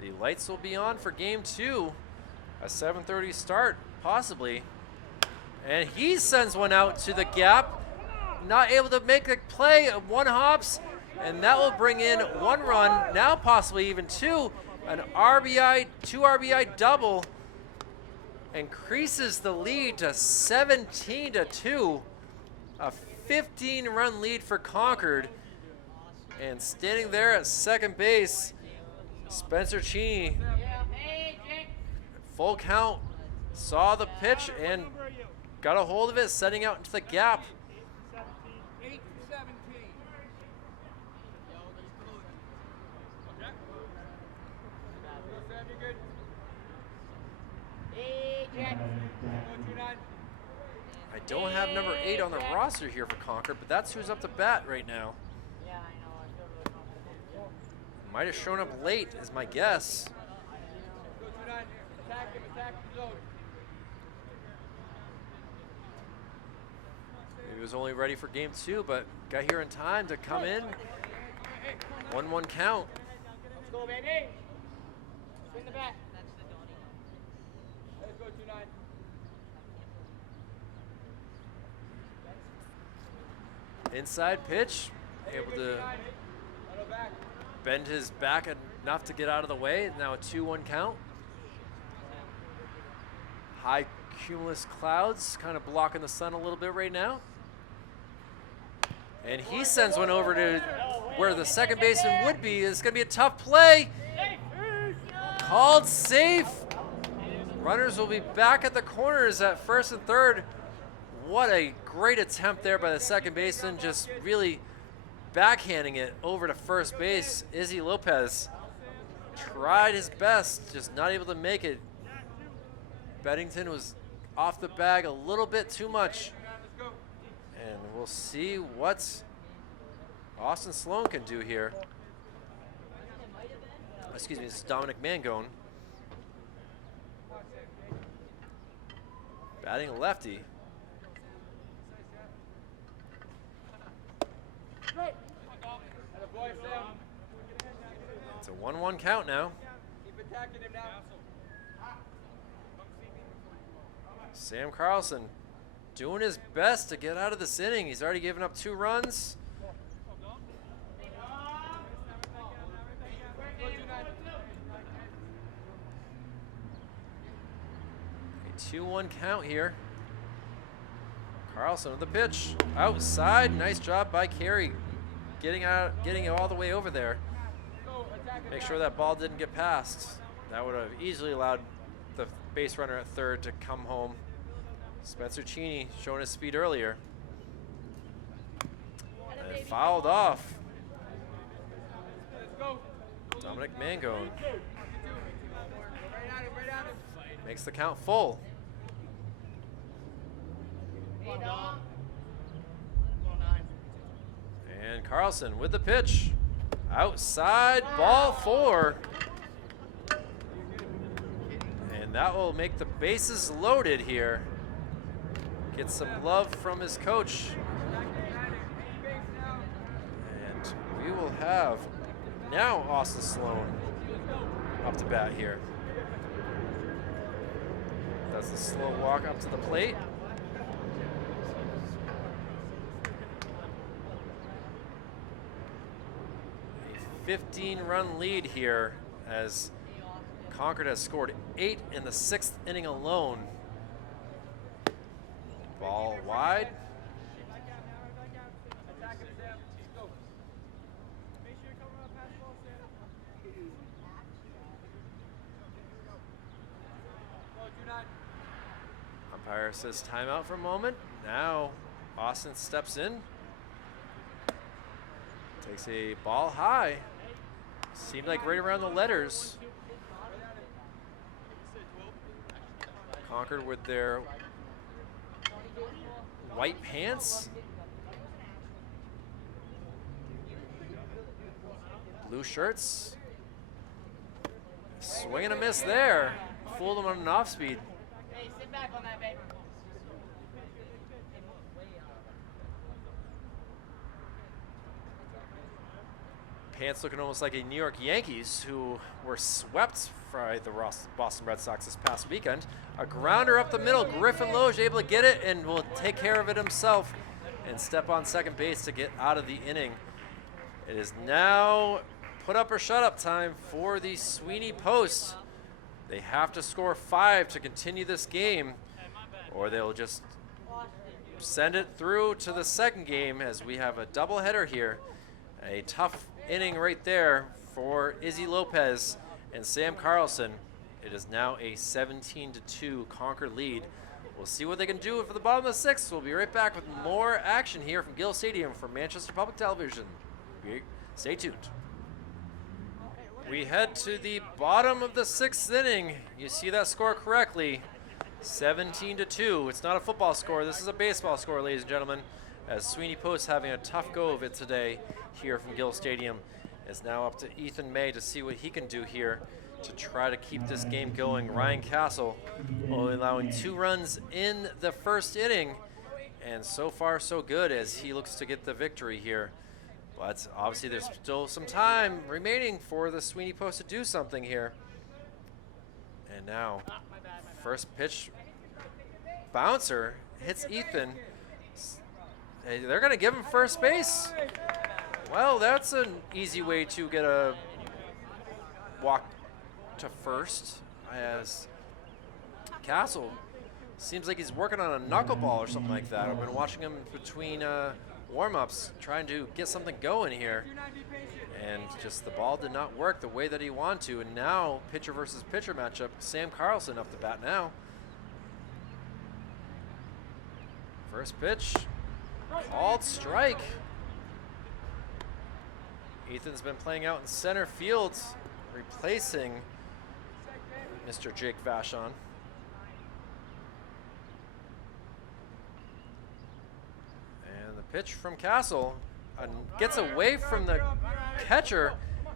The lights will be on for game 2. A 7:30 start, possibly. And he sends one out to the gap. Not able to make the play of 1 hops, and that will bring in 1 run, now possibly even 2. An RBI, 2 RBI double, increases the lead to 17-2. A 15-run lead for Concord. And standing there at second base, Spencer Cheney, full count, saw the pitch and got a hold of it, setting out into the gap. 8-17. I don't have number 8 on the roster here for Concord, but that's who's up to bat right now. Yeah, I know. I feel really confident. Might have shown up late, is my guess. Go 2-9. Attack him, attack the zone. He was only ready for game 2, but got here in time to come in. 1-1 count. Let's go, baby. Swing the bat. That's the Donnie. Let's go 2-9. Inside pitch, able to bend his back enough to get out of the way. Now a 2-1 count. High cumulus clouds kind of blocking the sun a little bit right now. And he sends one over to where the second baseman would be. It's going to be a tough play. Called safe. Runners will be back at the corners at first and third. What a great attempt there by the second baseman, just really backhanding it over to first base. Izzy Lopez tried his best, just not able to make it. Beddington was off the bag a little bit too much. And we'll see what Austin Sloan can do here. Excuse me, this is Dominic Mangone. Batting lefty. It's a 1-1 count now. Keep attacking him now. Sam Carlson doing his best to get out of this inning. He's already given up 2 runs. A 2-1 count here. Carlson with the pitch. Outside. Nice job by Carey. Getting it all the way over there. Make sure that ball didn't get past. That would have easily allowed the base runner at third to come home. Spencer Cheney showing his speed earlier. And fouled off. Dominic Mangone makes the count full. And Carlson with the pitch. Outside, ball 4. And that will make the bases loaded here. Get some love from his coach. have now Austin Sloan up to bat here. Does the slow walk up to the plate. A 15-run lead here as Concord has scored 8 in the 6th inning alone. Ball wide. Umpire says timeout for a moment. Now Austin steps in. Takes a ball high. Seemed like right around the letters. Concord with their white pants. Blue shirts. Swing and a miss there. Fooled him on an off speed. Hey, sit back on that, baby. Pants looking almost like a New York Yankees who were swept by the Boston Red Sox this past weekend. A grounder up the middle. Griffin Loge able to get it and will take care of it himself and step on second base to get out of the inning. It is now put up or shut up time for the Sweeney Post. They have to score 5 to continue this game, or they'll just send it through to the second game as we have a doubleheader here. A tough inning right there for Izzy Lopez and Sam Carlson. It is now a 17-2 Concord lead. We'll see what they can do for the bottom of the 6th. We'll be right back with more action here from Gill Stadium for Manchester Public Television. Stay tuned. We head to the bottom of the 6th inning. You see that score correctly. 17-2. It's not a football score. This is a baseball score, ladies and gentlemen. As Sweeney Post having a tough go of it today here from Gill Stadium. It's now up to Ethan May to see what he can do here to try to keep this game going. Ryan Castle only allowing 2 runs in the first inning. And so far so good as he looks to get the victory here. But obviously there's still some time remaining for the Sweeney Post to do something here. And now, first pitch bouncer hits Ethan. Hey, they're going to give him first base. Well, that's an easy way to get a walk to first, as Castle seems like he's working on a knuckleball or something like that. I've been watching him between warm-ups trying to get something going here, and just the ball did not work the way that he wanted to. And now pitcher versus pitcher matchup, Sam Carlson up the bat now. First pitch, called strike. Ethan's been playing out in center field, replacing Mr. Jake Vachon. And the pitch from Castle gets away from the catcher,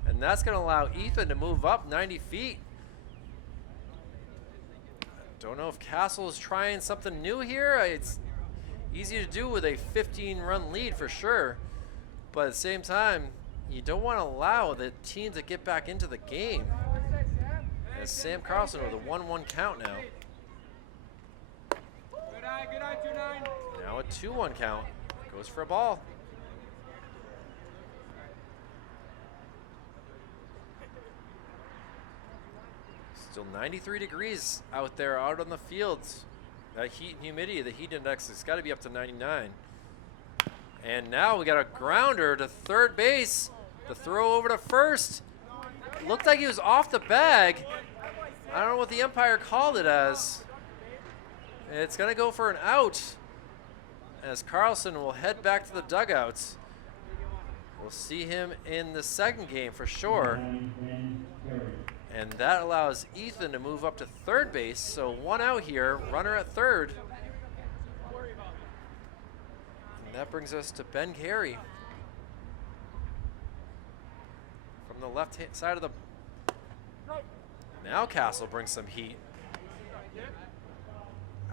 and that's going to allow Ethan to move up 90 feet. Don't know if Castle is trying something new here. It's easy to do with a 15-run lead for sure, but at the same time, you don't want to allow the team to get back into the game. As Sam Carlson with a 1-1 count now. Now a 2-1 count. Goes for a ball. Still 93 degrees out there out on the fields. That heat and humidity, the heat index has got to be up to 99. And now we got a grounder to third base. The throw over to first. Looked like he was off the bag. I don't know what the umpire called it as. It's going to go for an out, as Carlson will head back to the dugouts. We'll see him in the second game for sure. And that allows Ethan to move up to third base. So 1 out here, runner at third. And that brings us to Ben Carey. From the left side of the... Now Castle brings some heat.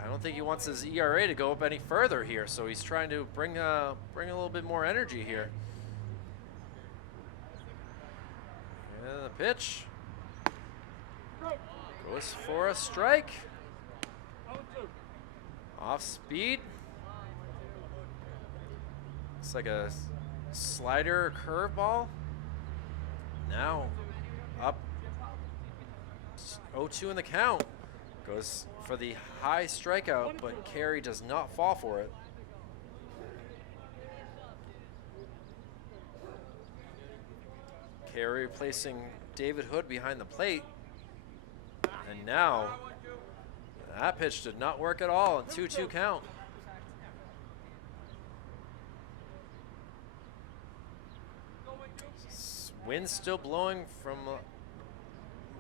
I don't think he wants his ERA to go up any further here, so he's trying to bring a little bit more energy here. And the pitch goes for a strike. Off speed. It's like a slider curveball. Now up 0-2 in the count. Goes for the high strikeout, but Carey does not fall for it. Carey replacing David Hood behind the plate. And now that pitch did not work at all. 2-2 count. Wind still blowing from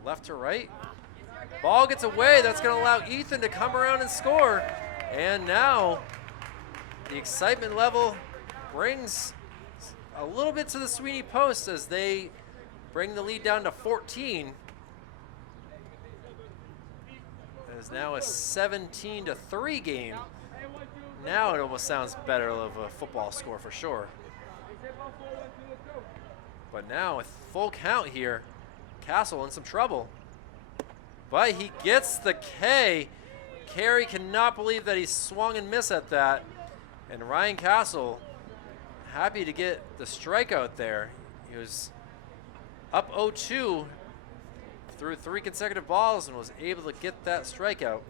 left to right. Ball gets away. That's going to allow Ethan to come around and score. And now the excitement level brings a little bit to the Sweeney Post as they bring the lead down to 14. It is now a 17-3 game. Now it almost sounds better of a football score for sure. But now with full count here, Castle in some trouble. But he gets the K. Carey cannot believe that he swung and missed at that. And Ryan Castle happy to get the strikeout there. He was up 0-2 through 3 consecutive balls and was able to get that strikeout.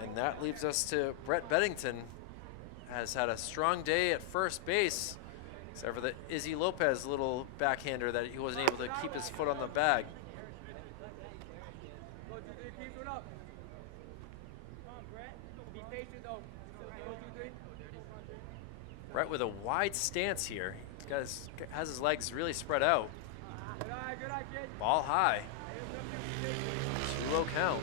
And that leaves us to Brett Beddington. Has had a strong day at first base, except for the Izzy Lopez little backhander that he wasn't able to keep his foot on the bag. Brett with a wide stance here. Has his legs really spread out. Ball high. 2-0 count.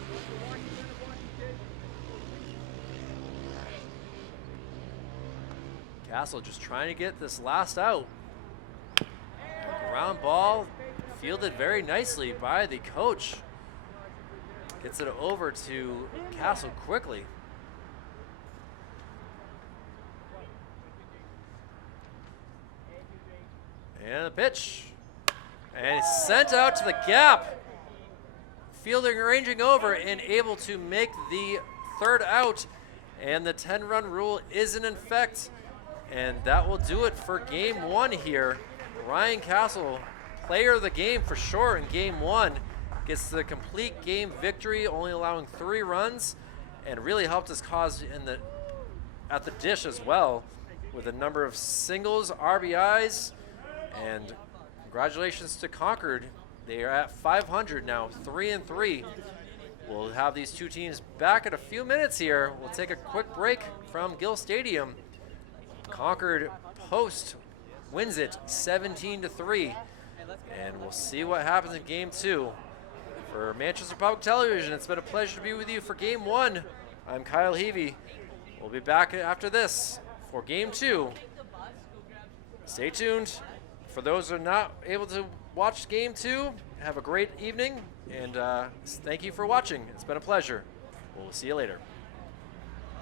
Castle just trying to get this last out. Ground ball fielded very nicely by the coach. Gets it over to Castle quickly. And the pitch. And it's sent out to the gap. Fielding ranging over and able to make the third out. And the 10-run rule is in effect. And that will do it for game 1 here. Ryan Castle, player of the game for sure in game 1, gets the complete game victory, only allowing 3 runs, and really helped his cause at the dish as well, with a number of singles, RBIs, and congratulations to Concord. They are at 500 now, 3-3. We'll have these two teams back in a few minutes here. We'll take a quick break from Gill Stadium. Concord Post wins it 17-3, and we'll see what happens in game 2. For Manchester Public Television, it's been a pleasure to be with you for game 1. I'm Kyle Heavey. We'll be back after this for game 2. Stay tuned. For those who are not able to watch game 2, have a great evening, and thank you for watching. It's been a pleasure. We'll see you later.